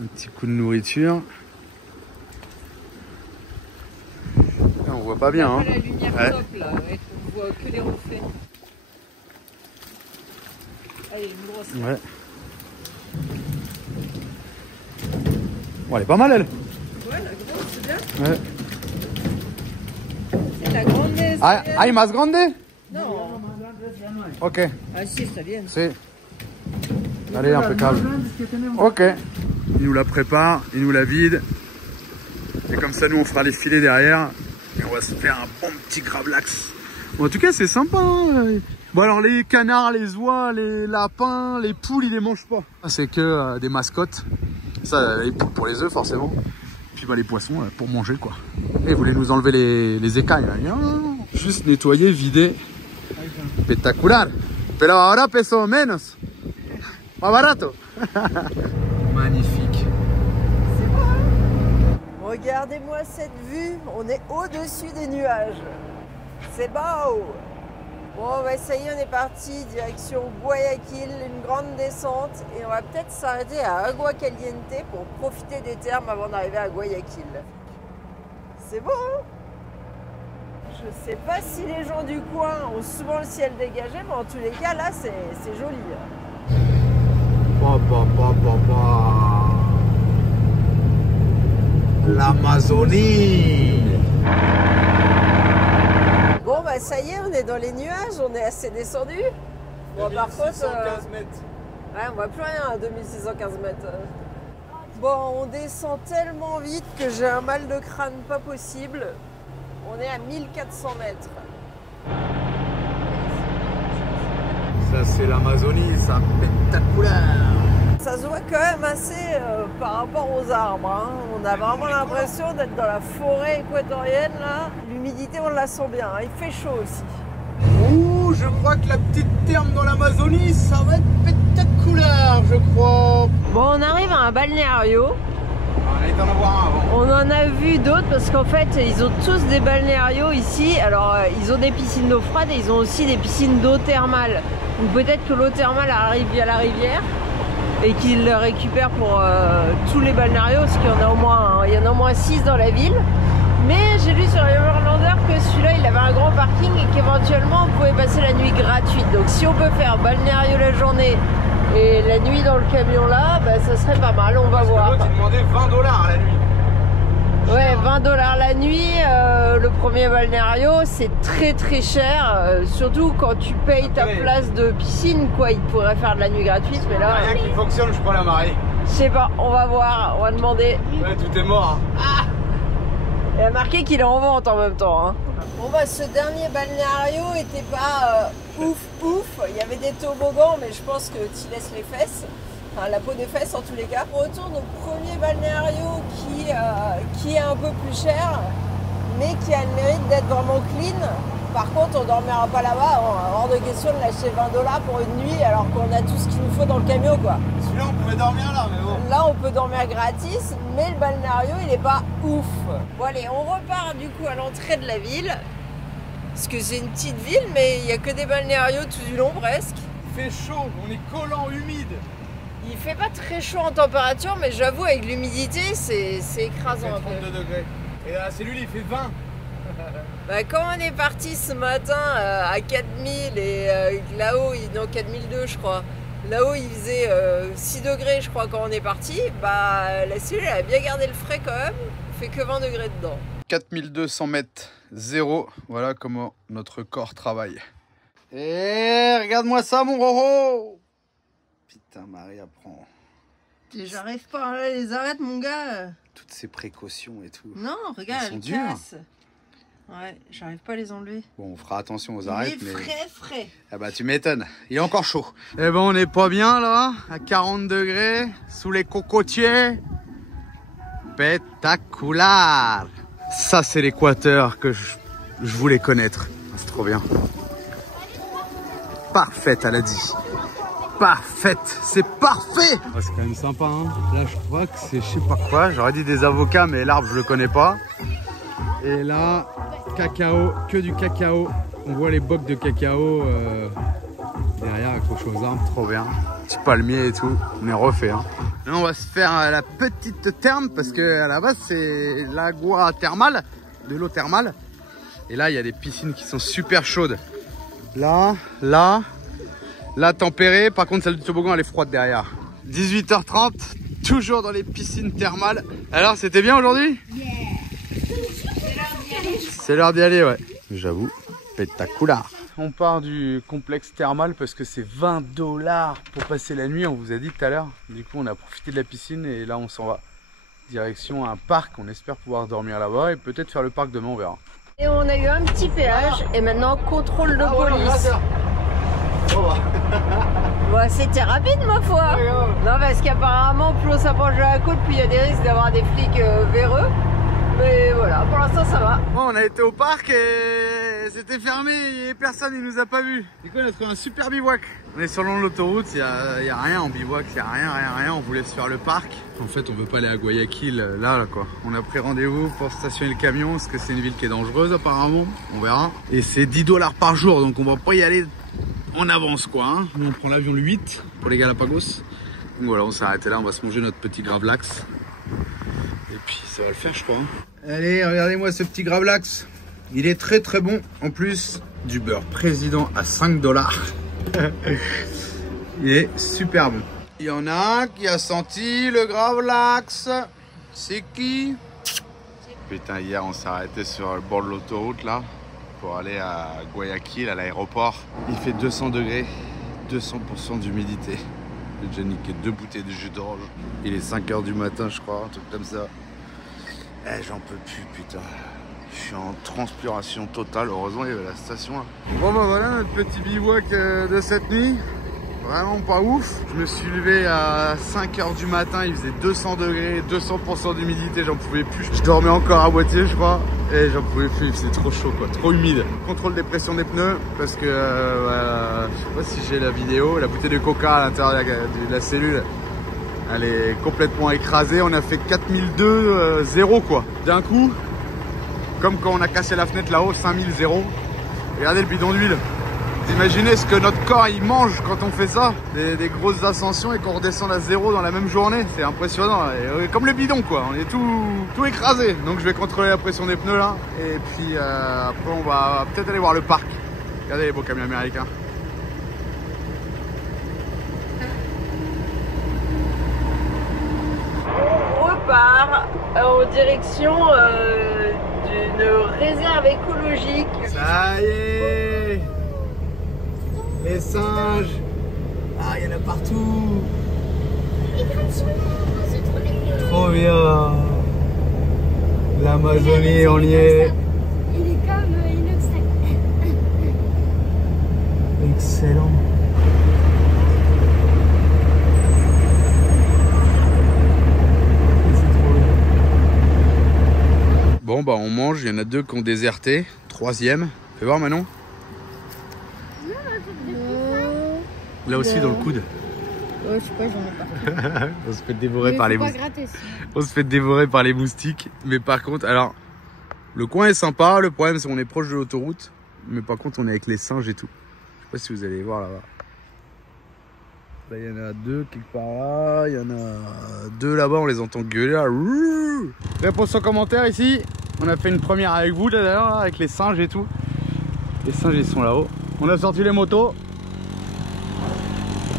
Un petit coup de nourriture. Là, on voit pas bien. Hein. La lumière top là, ouais, on voit que les reflets. Allez, une grosse. Ouais. Bon, elle est pas mal, elle. Ouais, la grosse, c'est bien. Ouais. C'est la grande. ¿Hay más grande? Non. Ok. Ah si, está bien. Sí. Allez, impeccable. Ok. Il nous la prépare, il nous la vide. Et comme ça, nous, on fera les filets derrière. Et on va se faire un bon petit gravlax. Bon, en tout cas, c'est sympa. Hein. Bon, alors, les canards, les oies, les lapins, les poules, ils les mangent pas. C'est que des mascottes. Ça, les poules pour les œufs, forcément. Puis bah, les poissons pour manger, quoi. Et ils voulaient nous enlever les écailles. Là. Juste nettoyer, vider. Spectacular. Pero ahora peso menos. Más barato. Magnifique. C'est beau, hein? Regardez-moi cette vue, on est au-dessus des nuages. C'est beau. Bon, bah, ça y est, on est parti, direction Guayaquil, une grande descente. Et on va peut-être s'arrêter à Agua Caliente pour profiter des thermes avant d'arriver à Guayaquil. C'est beau, hein? Je sais pas si les gens du coin ont souvent le ciel dégagé, mais en tous les cas, là, c'est joli. L'Amazonie. Bon, bah ça y est, on est dans les nuages, on est assez descendu. Bon, par contre, 1615 mètres. ouais, on voit plus rien à 2615 mètres. Bon, on descend tellement vite que j'ai un mal de crâne pas possible. On est à 1400 mètres. Ça Là c'est l'Amazonie, ça spectaculaire. Ça se voit quand même assez par rapport aux arbres. Hein. On a vraiment l'impression d'être dans la forêt équatorienne là. L'humidité on la sent bien, hein. Il fait chaud aussi. Ouh, je crois que la petite therme dans l'Amazonie, ça va être spectaculaire, je crois. Bon, on arrive à un balnéario. On a été en avoir un avant. On en a vu d'autres parce qu'en fait ils ont tous des balnéarios ici. Alors ils ont des piscines d'eau froide et ils ont aussi des piscines d'eau thermale. Donc peut-être que l'eau thermale arrive via la rivière et qu'ils le récupèrent pour tous les balnéarios parce qu'il y en a au moins, il y en a au moins 6 dans la ville. Mais j'ai lu sur Everlander que celui-là il avait un grand parking et qu'éventuellement on pouvait passer la nuit gratuite. Donc si on peut faire balnéario la journée et la nuit dans le camion là, bah, ça serait pas mal, on va voir. Tu demandais 20 $ la nuit. Ouais, 20 $ la nuit, le premier balnéario c'est très très cher, surtout quand tu payes ta place de piscine quoi, il pourrait faire de la nuit gratuite mais là... Rien qui fonctionne, je crois, la marée. Je sais pas, on va voir, on va demander. Ouais, tout est mort. Ah, il a marqué qu'il est en vente en même temps. Hein. Bon bah ce dernier balnéario était pas ouf, il y avait des toboggans mais je pense que tu laisses les fesses. Enfin, la peau des fesses en tous les cas. On retourne au premier balnéario qui est un peu plus cher, mais qui a le mérite d'être vraiment clean. Par contre, on dormira pas là-bas. Hors de question de lâcher 20 $ pour une nuit alors qu'on a tout ce qu'il nous faut dans le camion, quoi. Celui-là, on pouvait dormir là, mais bon. Là, on peut dormir gratis, mais le balnéario, il est pas ouf. Bon, allez, on repart du coup à l'entrée de la ville. Parce que c'est une petite ville, mais il n'y a que des balnéarios tout du long presque. Il fait chaud, on est collant, humide. Il fait pas très chaud en température, mais j'avoue avec l'humidité, c'est écrasant Il un fait peu. 32 degrés. Et là, c'est lui, il fait 20. Bah, quand on est parti ce matin à 4000 et là-haut, non 4002 je crois, là-haut il faisait 6 degrés je crois quand on est parti, bah la cellule elle a bien gardé le frais quand même, il fait que 20 degrés dedans. 4200 mètres, zéro, voilà comment notre corps travaille. Et regarde-moi ça mon Roro. Putain, Marie apprend. J'arrive pas, là, les arrête mon gars. Toutes ces précautions et tout. Non, regarde, Elles sont elle dures. casse. Ouais, j'arrive pas à les enlever. Bon, on fera attention aux Il arêtes, est mais... frais. Ah bah tu m'étonnes, il est encore chaud. Eh ben on n'est pas bien là, à 40 degrés, sous les cocotiers. Spectaculaire. Ça c'est l'équateur que je voulais connaître. C'est trop bien. Parfaite, elle a dit. Parfaite, c'est parfait. C'est quand même sympa, hein. Là je crois que c'est je sais pas quoi, j'aurais dit des avocats mais l'arbre je le connais pas. Et là, cacao, que du cacao. On voit les bocs de cacao derrière accrochés aux arbres, trop bien. Petit palmier et tout, on est refait. Hein. Là, on va se faire la petite therme parce que à la base c'est l'agua thermale, de l'eau thermale. Et là, il y a des piscines qui sont super chaudes. Là, tempérée. Par contre, celle du toboggan, elle est froide derrière. 18h30, toujours dans les piscines thermales. Alors, c'était bien aujourd'hui? C'est l'heure d'y aller, ouais. J'avoue, spectaculaire. On part du complexe thermal parce que c'est 20 $ pour passer la nuit, on vous a dit tout à l'heure. Du coup, on a profité de la piscine et là, on s'en va. Direction un parc, on espère pouvoir dormir là-bas et peut-être faire le parc demain, on verra. Et on a eu un petit péage et maintenant contrôle de police. Bon, c'était rapide ma foi. Non, parce qu'apparemment plus on s'approche de la côte, plus il y a des risques d'avoir des flics véreux. Mais voilà, pour l'instant ça va. Bon, on a été au parc et c'était fermé, il n'y avait personne, il nous a pas vus. Du coup on a trouvé un super bivouac. On est sur le long de l'autoroute, il y a rien en bivouac, il n'y a rien, on voulait se faire le parc. En fait on veut pas aller à Guayaquil là quoi. On a pris rendez-vous pour stationner le camion parce que c'est une ville qui est dangereuse apparemment, on verra. Et c'est 10 $ par jour donc on va pas y aller en avance quoi. Hein. Nous on prend l'avion le 8 pour les Galapagos. Donc voilà, on s'est arrêté là, on va se manger notre petit gravlax. Et puis ça va le faire je crois. Hein. Allez, regardez-moi ce petit gravlax. Il est très très bon. En plus, du beurre président à 5 $. Il est super bon. Il y en a un qui a senti le gravlax. C'est qui? Putain, hier on s'est arrêté sur le bord de l'autoroute là pour aller à Guayaquil, à l'aéroport. Il fait 200 degrés, 200% d'humidité. J'ai déjà niqué 2 bouteilles de jus d'orange. Il est 5 h du matin je crois, un truc comme ça. Eh, j'en peux plus putain. Je suis en transpiration totale, heureusement il y avait la station là. Bon bah voilà notre petit bivouac de cette nuit. Vraiment pas ouf. Je me suis levé à 5 h du matin, il faisait 200 degrés, 200% d'humidité, j'en pouvais plus. Je dormais encore à moitié je crois et j'en pouvais plus, c'est trop chaud quoi, trop humide. Contrôle des pressions des pneus parce que je sais pas si j'ai la vidéo, la bouteille de coca à l'intérieur de la cellule, elle est complètement écrasée. On a fait 4002 0 quoi. D'un coup, comme quand on a cassé la fenêtre là-haut, 5000 0. Regardez le bidon d'huile. Vous imaginez ce que notre corps il mange quand on fait ça, des grosses ascensions et qu'on redescend à 0 dans la même journée, c'est impressionnant. Et comme le bidon quoi, on est tout écrasé. Donc je vais contrôler la pression des pneus là. Et puis après on va peut-être aller voir le parc. Regardez les beaux camions américains. On repart en direction d'une réserve écologique. Ça y est, les singes. Ah, il y en a partout. Trop bien. L'Amazonie, on y est. Il est comme inoxydable. Excellent. Bon bah on mange, il y en a 2 qui ont déserté. 3e. Fais voir Manon. Là aussi dans le coude. Ouais, je sais pas, j'en ai pas. On se fait dévorer par les moustiques. On se fait dévorer par les moustiques. Mais par contre, alors, le coin est sympa. Le problème c'est qu'on est proche de l'autoroute. Mais par contre on est avec les singes et tout. Je sais pas si vous allez voir là-bas. Là il y en a 2 quelque part là. Il y en a 2 là-bas, on les entend gueuler là. Réponse en commentaire ici. On a fait une première avec vous d'ailleurs, avec les singes et tout. Les singes ils sont là-haut. On a sorti les motos.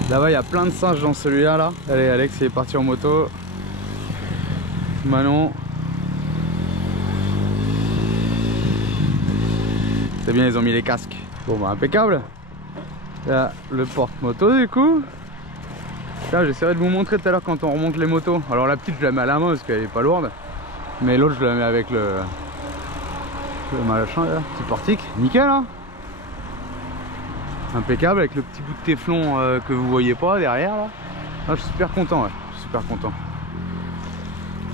Là-bas il y a plein de singes dans celui-là là. Allez Alex il est parti en moto. Manon. C'est bien, ils ont mis les casques. Bon bah impeccable. Là le porte-moto du coup. Là j'essaierai de vous montrer tout à l'heure quand on remonte les motos. Alors la petite je la mets à la main parce qu'elle est pas lourde. Mais l'autre je la mets avec le machin là, petit portique. Nickel hein. Impeccable avec le petit bout de téflon que vous voyez pas derrière là. Ah, je suis super content, ouais. Je suis super content.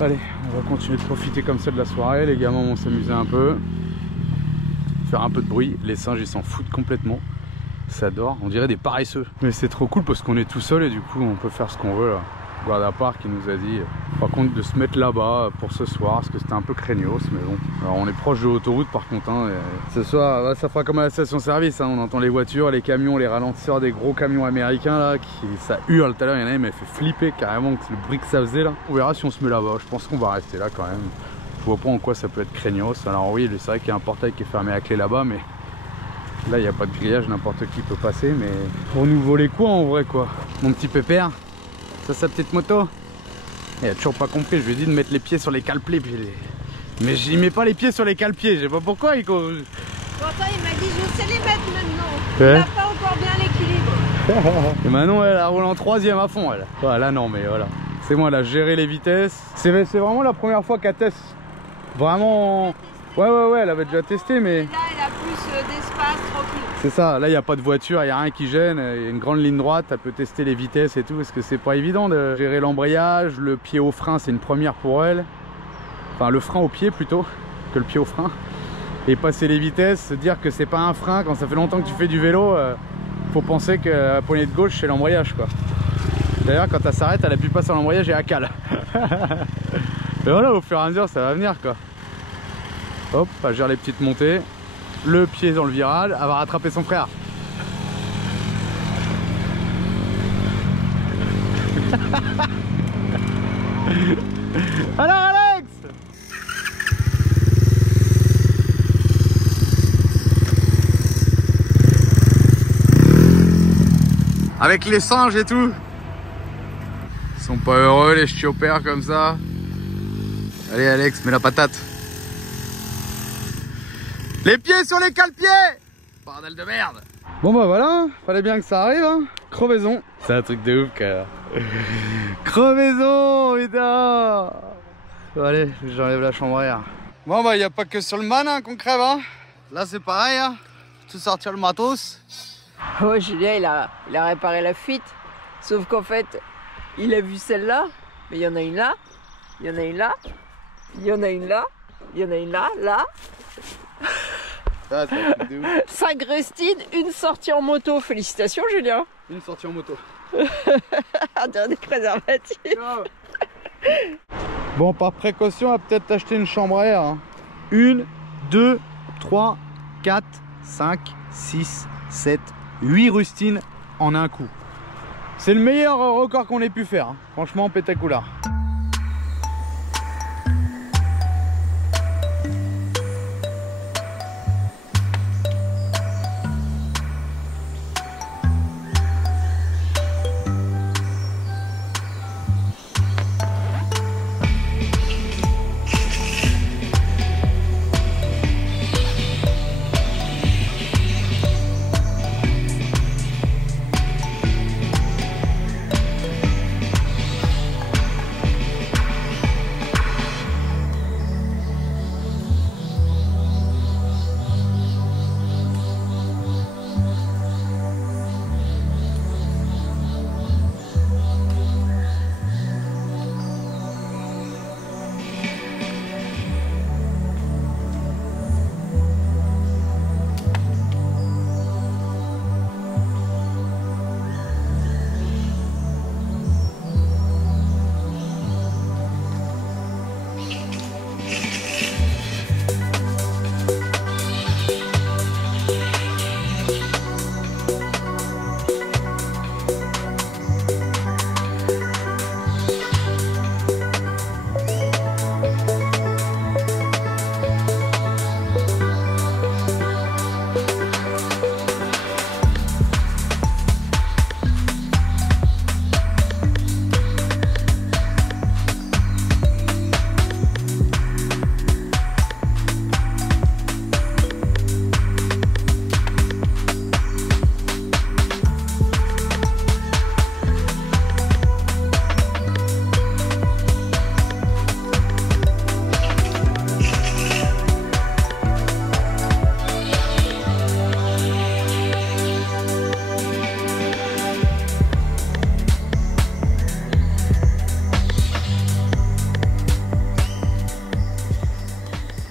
Allez, on va continuer de profiter comme ça de la soirée. Les gamins vont s'amuser un peu. Faire un peu de bruit. Les singes ils s'en foutent complètement. Ça dort, on dirait des paresseux. Mais c'est trop cool parce qu'on est tout seul et du coup on peut faire ce qu'on veut là. Guarda Park qui nous a dit par contre de se mettre là-bas pour ce soir parce que c'était un peu craignos mais bon. Alors on est proche de l'autoroute par contre hein, ce soir ça fera comme à la station service hein. On entend les voitures, les camions, les ralentisseurs des gros camions américains là qui ça hurle. Tout à l'heure il y en a un mais fait flipper carrément le bruit que ça faisait là. On verra si on se met là-bas, je pense qu'on va rester là quand même. Je vois pas en quoi ça peut être craignos. Alors oui c'est vrai qu'il y a un portail qui est fermé à clé là-bas mais là il n'y a pas de grillage, n'importe qui peut passer mais pour nous voler quoi en vrai quoi. Mon petit pépère. Ça sa petite moto. Il a toujours pas compris, je lui ai dit de mettre les pieds sur les cale-pieds. Mais j'y mets pas les pieds sur les cale-pieds, je sais pas pourquoi. Quentin il m'a dit je sais les mettre maintenant. Ouais. Il n'a pas encore bien l'équilibre. Et maintenant elle roule en 3e à fond elle. Voilà non mais voilà. C'est moi elle a géré les vitesses. C'est vraiment la première fois qu'elle teste. Vraiment. Ouais elle avait déjà testé mais. Là elle a plus d'espace, tranquille. C'est ça, là il n'y a pas de voiture, il n'y a rien qui gêne, il y a une grande ligne droite, elle peut tester les vitesses et tout, parce que c'est pas évident de gérer l'embrayage, le pied au frein c'est une première pour elle, enfin le frein au pied plutôt que le pied au frein, et passer les vitesses, se dire que c'est pas un frein quand ça fait longtemps que tu fais du vélo, faut penser que la poignée de gauche c'est l'embrayage quoi. D'ailleurs quand elle s'arrête elle appuie pas sur l'embrayage et elle cale. Et voilà au fur et à mesure ça va venir quoi. Hop, elle gère les petites montées. Le pied dans le virage, elle va rattraper son frère. Alors Alex! Avec les singes et tout. Ils sont pas heureux les ch'tiopères comme ça. Allez Alex, mets la patate. Les pieds sur les cale-pieds! Bordel de merde! Bon bah voilà, fallait bien que ça arrive hein. Crevaison. C'est un truc de ouf quand même. Crevaison, putain! Bon, allez, j'enlève la chambre à air. Bon bah il n'y a pas que sur le man hein, qu'on crève hein. Là c'est pareil hein. Tout sortir le matos. Ouais, Julien il a réparé la fuite. Sauf qu'en fait, il a vu celle-là, mais il y en a une là, il y en a une là, il y en a une là, il y en a une là, là. Ah, c'est un truc de ouf. 5 rustines, une sortie en moto. Félicitations Julien. Une sortie en moto. Un dernier préservatif. Bon par précaution, on va peut-être acheter une chambre à air. Hein. 1, 2, 3, 4, 5, 6, 7, 8 rustines en un coup. C'est le meilleur record qu'on ait pu faire. Hein. Franchement, pétacoulard.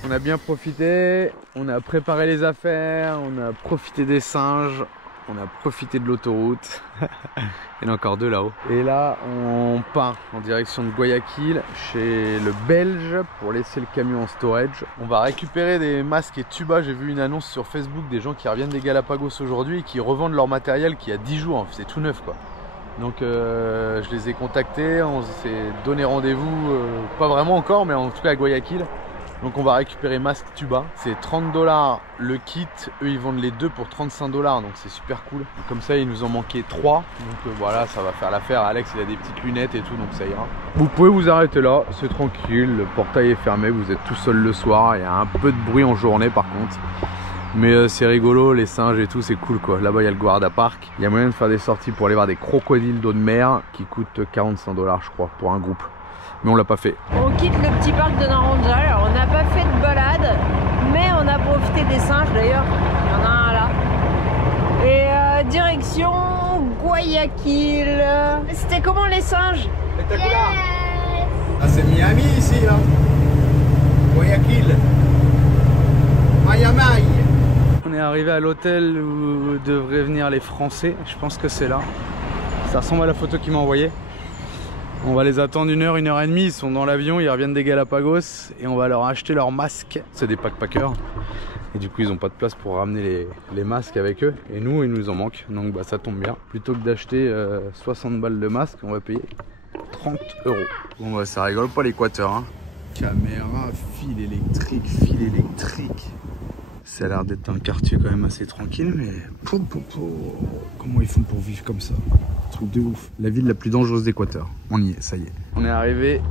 On a bien profité, on a préparé les affaires, on a profité des singes, on a profité de l'autoroute. Il y en a encore deux là-haut. Et là, on part en direction de Guayaquil chez le Belge pour laisser le camion en storage. On va récupérer des masques et tubas. J'ai vu une annonce sur Facebook des gens qui reviennent des Galapagos aujourd'hui et qui revendent leur matériel qui a 10 jours. C'est tout neuf quoi. Donc je les ai contactés, on s'est donné rendez-vous, pas vraiment encore, mais en tout cas à Guayaquil. Donc on va récupérer masque tuba, c'est 30 $ le kit, eux ils vendent les deux pour 35 $, donc c'est super cool. Donc, comme ça il nous en manquait 3, donc voilà ça va faire l'affaire. Alex il a des petites lunettes et tout, donc ça ira. Vous pouvez vous arrêter là, c'est tranquille, le portail est fermé, vous êtes tout seul le soir, il y a un peu de bruit en journée par contre. Mais c'est rigolo, les singes et tout, c'est cool quoi. Là-bas il y a le Guarda Park, il y a moyen de faire des sorties pour aller voir des crocodiles d'eau de mer qui coûtent 45 $ je crois pour un groupe. Mais on l'a pas fait. On quitte le petit parc de Naranja. Alors on n'a pas fait de balade, mais on a profité des singes d'ailleurs. Il y en a un là. Et direction Guayaquil. C'était comment les singes? Spectaculaire. Ah, c'est Miami ici là. Guayaquil. Miami. On est arrivé à l'hôtel où devraient venir les Français. Je pense que c'est là. Ça ressemble à la photo qu'ils m'ont envoyée. On va les attendre 1 heure, 1 heure et demie, ils sont dans l'avion, ils reviennent des Galapagos et on va leur acheter leurs masques. C'est des backpackers et du coup ils n'ont pas de place pour ramener les masques avec eux et nous il nous en manque, donc bah, ça tombe bien. Plutôt que d'acheter 60 balles de masque, on va payer 30 €. Bon bah ça rigole pas l'Équateur hein. Caméra, fil électrique. Ça a l'air d'être un quartier quand même assez tranquille, mais comment ils font pour vivre comme ça? Truc de ouf. La ville la plus dangereuse d'Équateur. On y est, ça y est. On est arrivé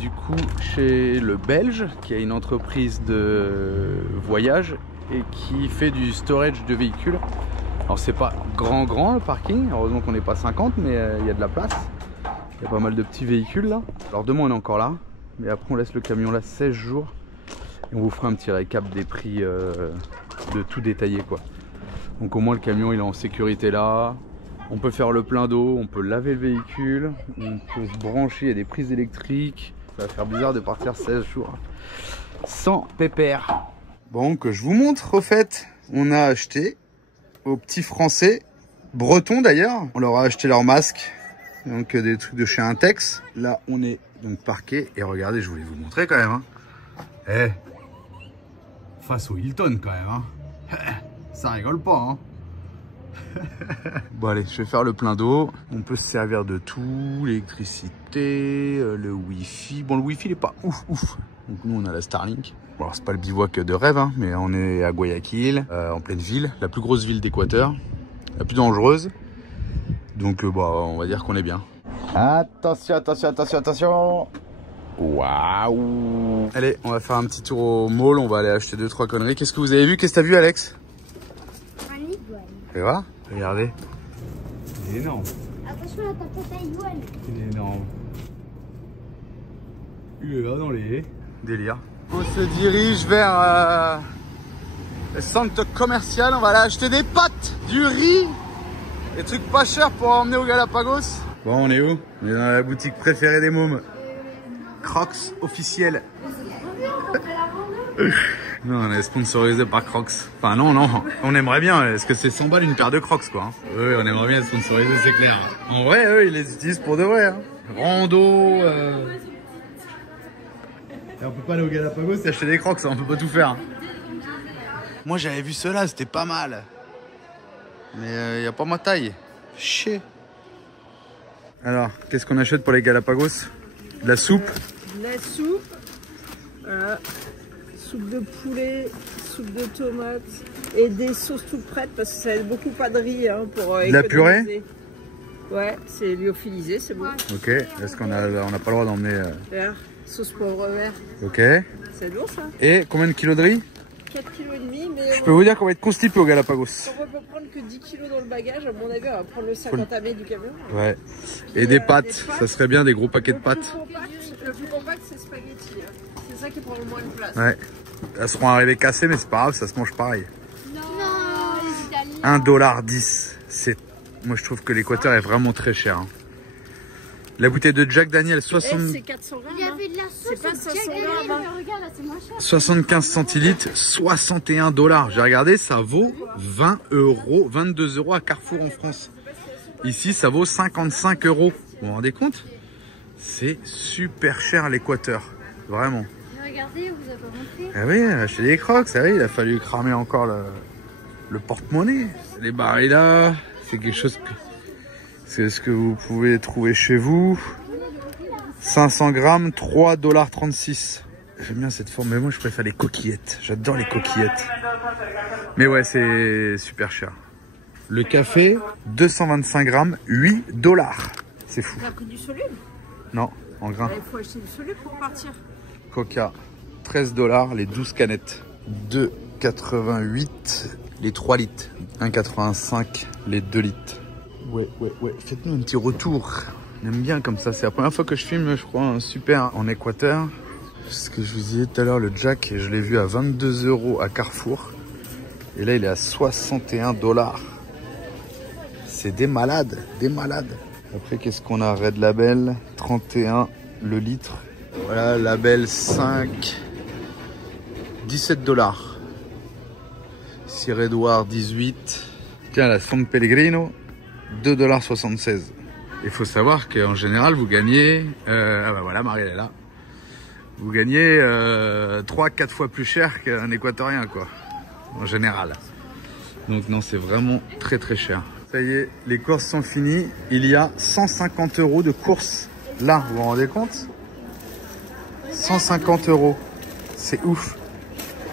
du coup chez le Belge qui a une entreprise de voyage et qui fait du storage de véhicules. Alors c'est pas grand le parking, heureusement qu'on n'est pas 50, mais il y a de la place. Il y a pas mal de petits véhicules là. Alors demain on est encore là, mais après on laisse le camion là 16 jours. Et on vous fera un petit récap des prix de tout détaillé quoi. Donc au moins le camion il est en sécurité là. On peut faire le plein d'eau, on peut laver le véhicule, on peut se brancher, il y a des prises électriques. Ça va faire bizarre de partir 16 jours sans pépère. Bon, que je vous montre au fait, on a acheté aux petits français, bretons d'ailleurs, on leur a acheté leur masque, donc des trucs de chez Intex. Là on est donc parqué et regardez, je voulais vous montrer quand même. Hein. Face au Hilton quand même. Hein. Ça rigole pas. Hein. Bon allez, je vais faire le plein d'eau. On peut se servir de tout, l'électricité, le wifi. Bon, le wifi il est pas ouf. Donc nous on a la Starlink. Bon, c'est pas le bivouac de rêve, hein, mais on est à Guayaquil, en pleine ville, la plus grosse ville d'Équateur, la plus dangereuse. Donc bah, on va dire qu'on est bien. Attention. Waouh. Allez, on va faire un petit tour au mall, on va aller acheter 2-3 conneries. Qu'est-ce que vous avez vu? Qu'est-ce que t'as vu, Alex? Un iguane. Tu vois? Regardez. Il est énorme. Attention à ta tête à iguane. Il est énorme. Il est là dans les délires. On se dirige vers le centre commercial. On va aller acheter des pâtes, du riz, des trucs pas chers pour emmener au Galapagos. Bon, on est où? On est dans la boutique préférée des mômes. Crocs officiel. Non, on est sponsorisé par Crocs. Enfin non, on aimerait bien. Est-ce que c'est 100 balles une paire de Crocs quoi hein? Oui, on aimerait bien être sponsorisé, c'est clair. En vrai, eux, ils les utilisent pour de vrai. Hein. Rando. Et on peut pas aller au Galapagos et acheter des Crocs, on peut pas tout faire. Moi j'avais vu ceux-là, c'était pas mal. Mais y a pas ma taille. Chier. Alors, qu'est-ce qu'on achète pour les Galapagos? De la soupe. De la soupe. Voilà. Soupe de poulet, soupe de tomates et des sauces toutes prêtes parce que ça aide beaucoup pas de riz hein, pour de la purée. Ouais, c'est lyophilisé, c'est bon. Ok, est-ce qu'on a, on n'a pas le droit d'emmener Vert, sauce poivre vert. Ok. C'est lourd ça. Et combien de kilos de riz? 4,5 kg, mais je peux vous dire qu'on va être constipé au Galapagos. On va pas prendre que 10 kg dans le bagage, à mon avis on va prendre le sac entamé du camion. Ouais. Et des pâtes, ça serait bien, des gros paquets de pâtes. Le plus compact c'est spaghetti. C'est ça qui prend le moins de place. Ouais. Elles seront arrivées cassées, mais c'est pas grave, ça se mange pareil. Non, les Italiens. 1,10 $. Moi je trouve que l'Équateur est vraiment très cher. Hein. La bouteille de Jack Daniel, 60... c'est 400 grammes. Il y avait de la sauce. C'est pas 500 grammes. Regarde là, c'est moins cher. 75 centilitres, 61 $. J'ai regardé, ça vaut 20 €, 22 € à Carrefour en France. Ici, ça vaut 55 €. Vous vous rendez compte? C'est super cher l'Équateur, vraiment. Regardez, vous avez pas montré. Ah oui, acheter des Crocs, ah oui, il a fallu cramer encore le porte-monnaie. Les Barilla, c'est quelque chose que... C'est ce que vous pouvez trouver chez vous. 500 grammes, 3,36 $. J'aime bien cette forme, mais moi je préfère les coquillettes. J'adore les coquillettes. Mais ouais, c'est super cher. Le café, 225 grammes, 8 $. C'est fou. T'as pris du soluble? Non, en grains. Il faut acheter du soluble pour partir. Coca, 13 $, les 12 canettes. 2,88 € les 3 litres. 1,85 € les 2 litres. Ouais. Faites-nous un petit retour. J'aime bien comme ça. C'est la première fois que je filme, je crois, un super en Équateur. Ce que je vous disais tout à l'heure, le Jack, je l'ai vu à 22 € à Carrefour. Et là, il est à 61 $. C'est des malades, des malades. Après, qu'est-ce qu'on a? Red Label, 31 le litre. Voilà, Label 5, 17 $. Sir Edward, 18. Tiens, la San Pellegrino, 2,76 $. Il faut savoir qu'en général, vous gagnez... ah bah voilà, Marie elle est là. Vous gagnez 3-4 fois plus cher qu'un Équatorien, quoi. En général. Donc non, c'est vraiment très très cher. Ça y est, les courses sont finies. Il y a 150 € de courses. Là, vous vous rendez compte? 150 €. C'est ouf.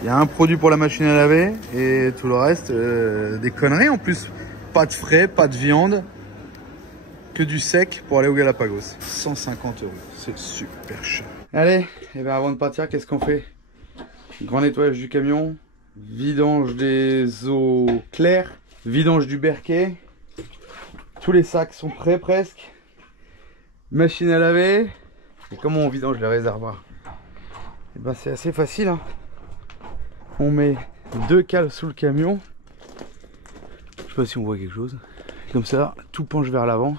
Il y a un produit pour la machine à laver et tout le reste, des conneries en plus. Pas de frais, pas de viande, que du sec pour aller au Galapagos. 150 €, c'est super cher. Allez, et ben avant de partir, qu'est-ce qu'on fait? Grand nettoyage du camion, vidange des eaux claires, vidange du berquet. Tous les sacs sont prêts presque. Machine à laver. Et comment on vidange les réservoirs? Et ben c'est assez facile. Hein. On met 2 cales sous le camion. Je sais pas si on voit quelque chose. Comme ça, tout penche vers l'avant.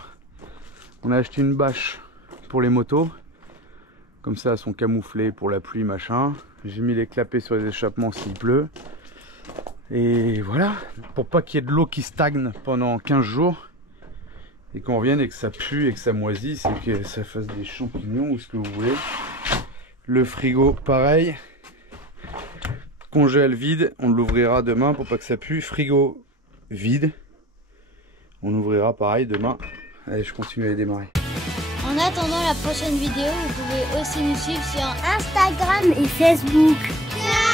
On a acheté une bâche pour les motos. Comme ça, elles sont camouflées pour la pluie, machin. J'ai mis les clapets sur les échappements s'il pleut. Et voilà, pour pas qu'il y ait de l'eau qui stagne pendant 15 jours. Et qu'on revienne et que ça pue et que ça moisisse et que ça fasse des champignons ou ce que vous voulez. Le frigo, pareil. Congèle vide, on l'ouvrira demain pour pas que ça pue. Frigo vide. On ouvrira pareil demain. Allez, je continue à les démarrer. En attendant la prochaine vidéo, vous pouvez aussi nous suivre sur Instagram et Facebook. Ciao!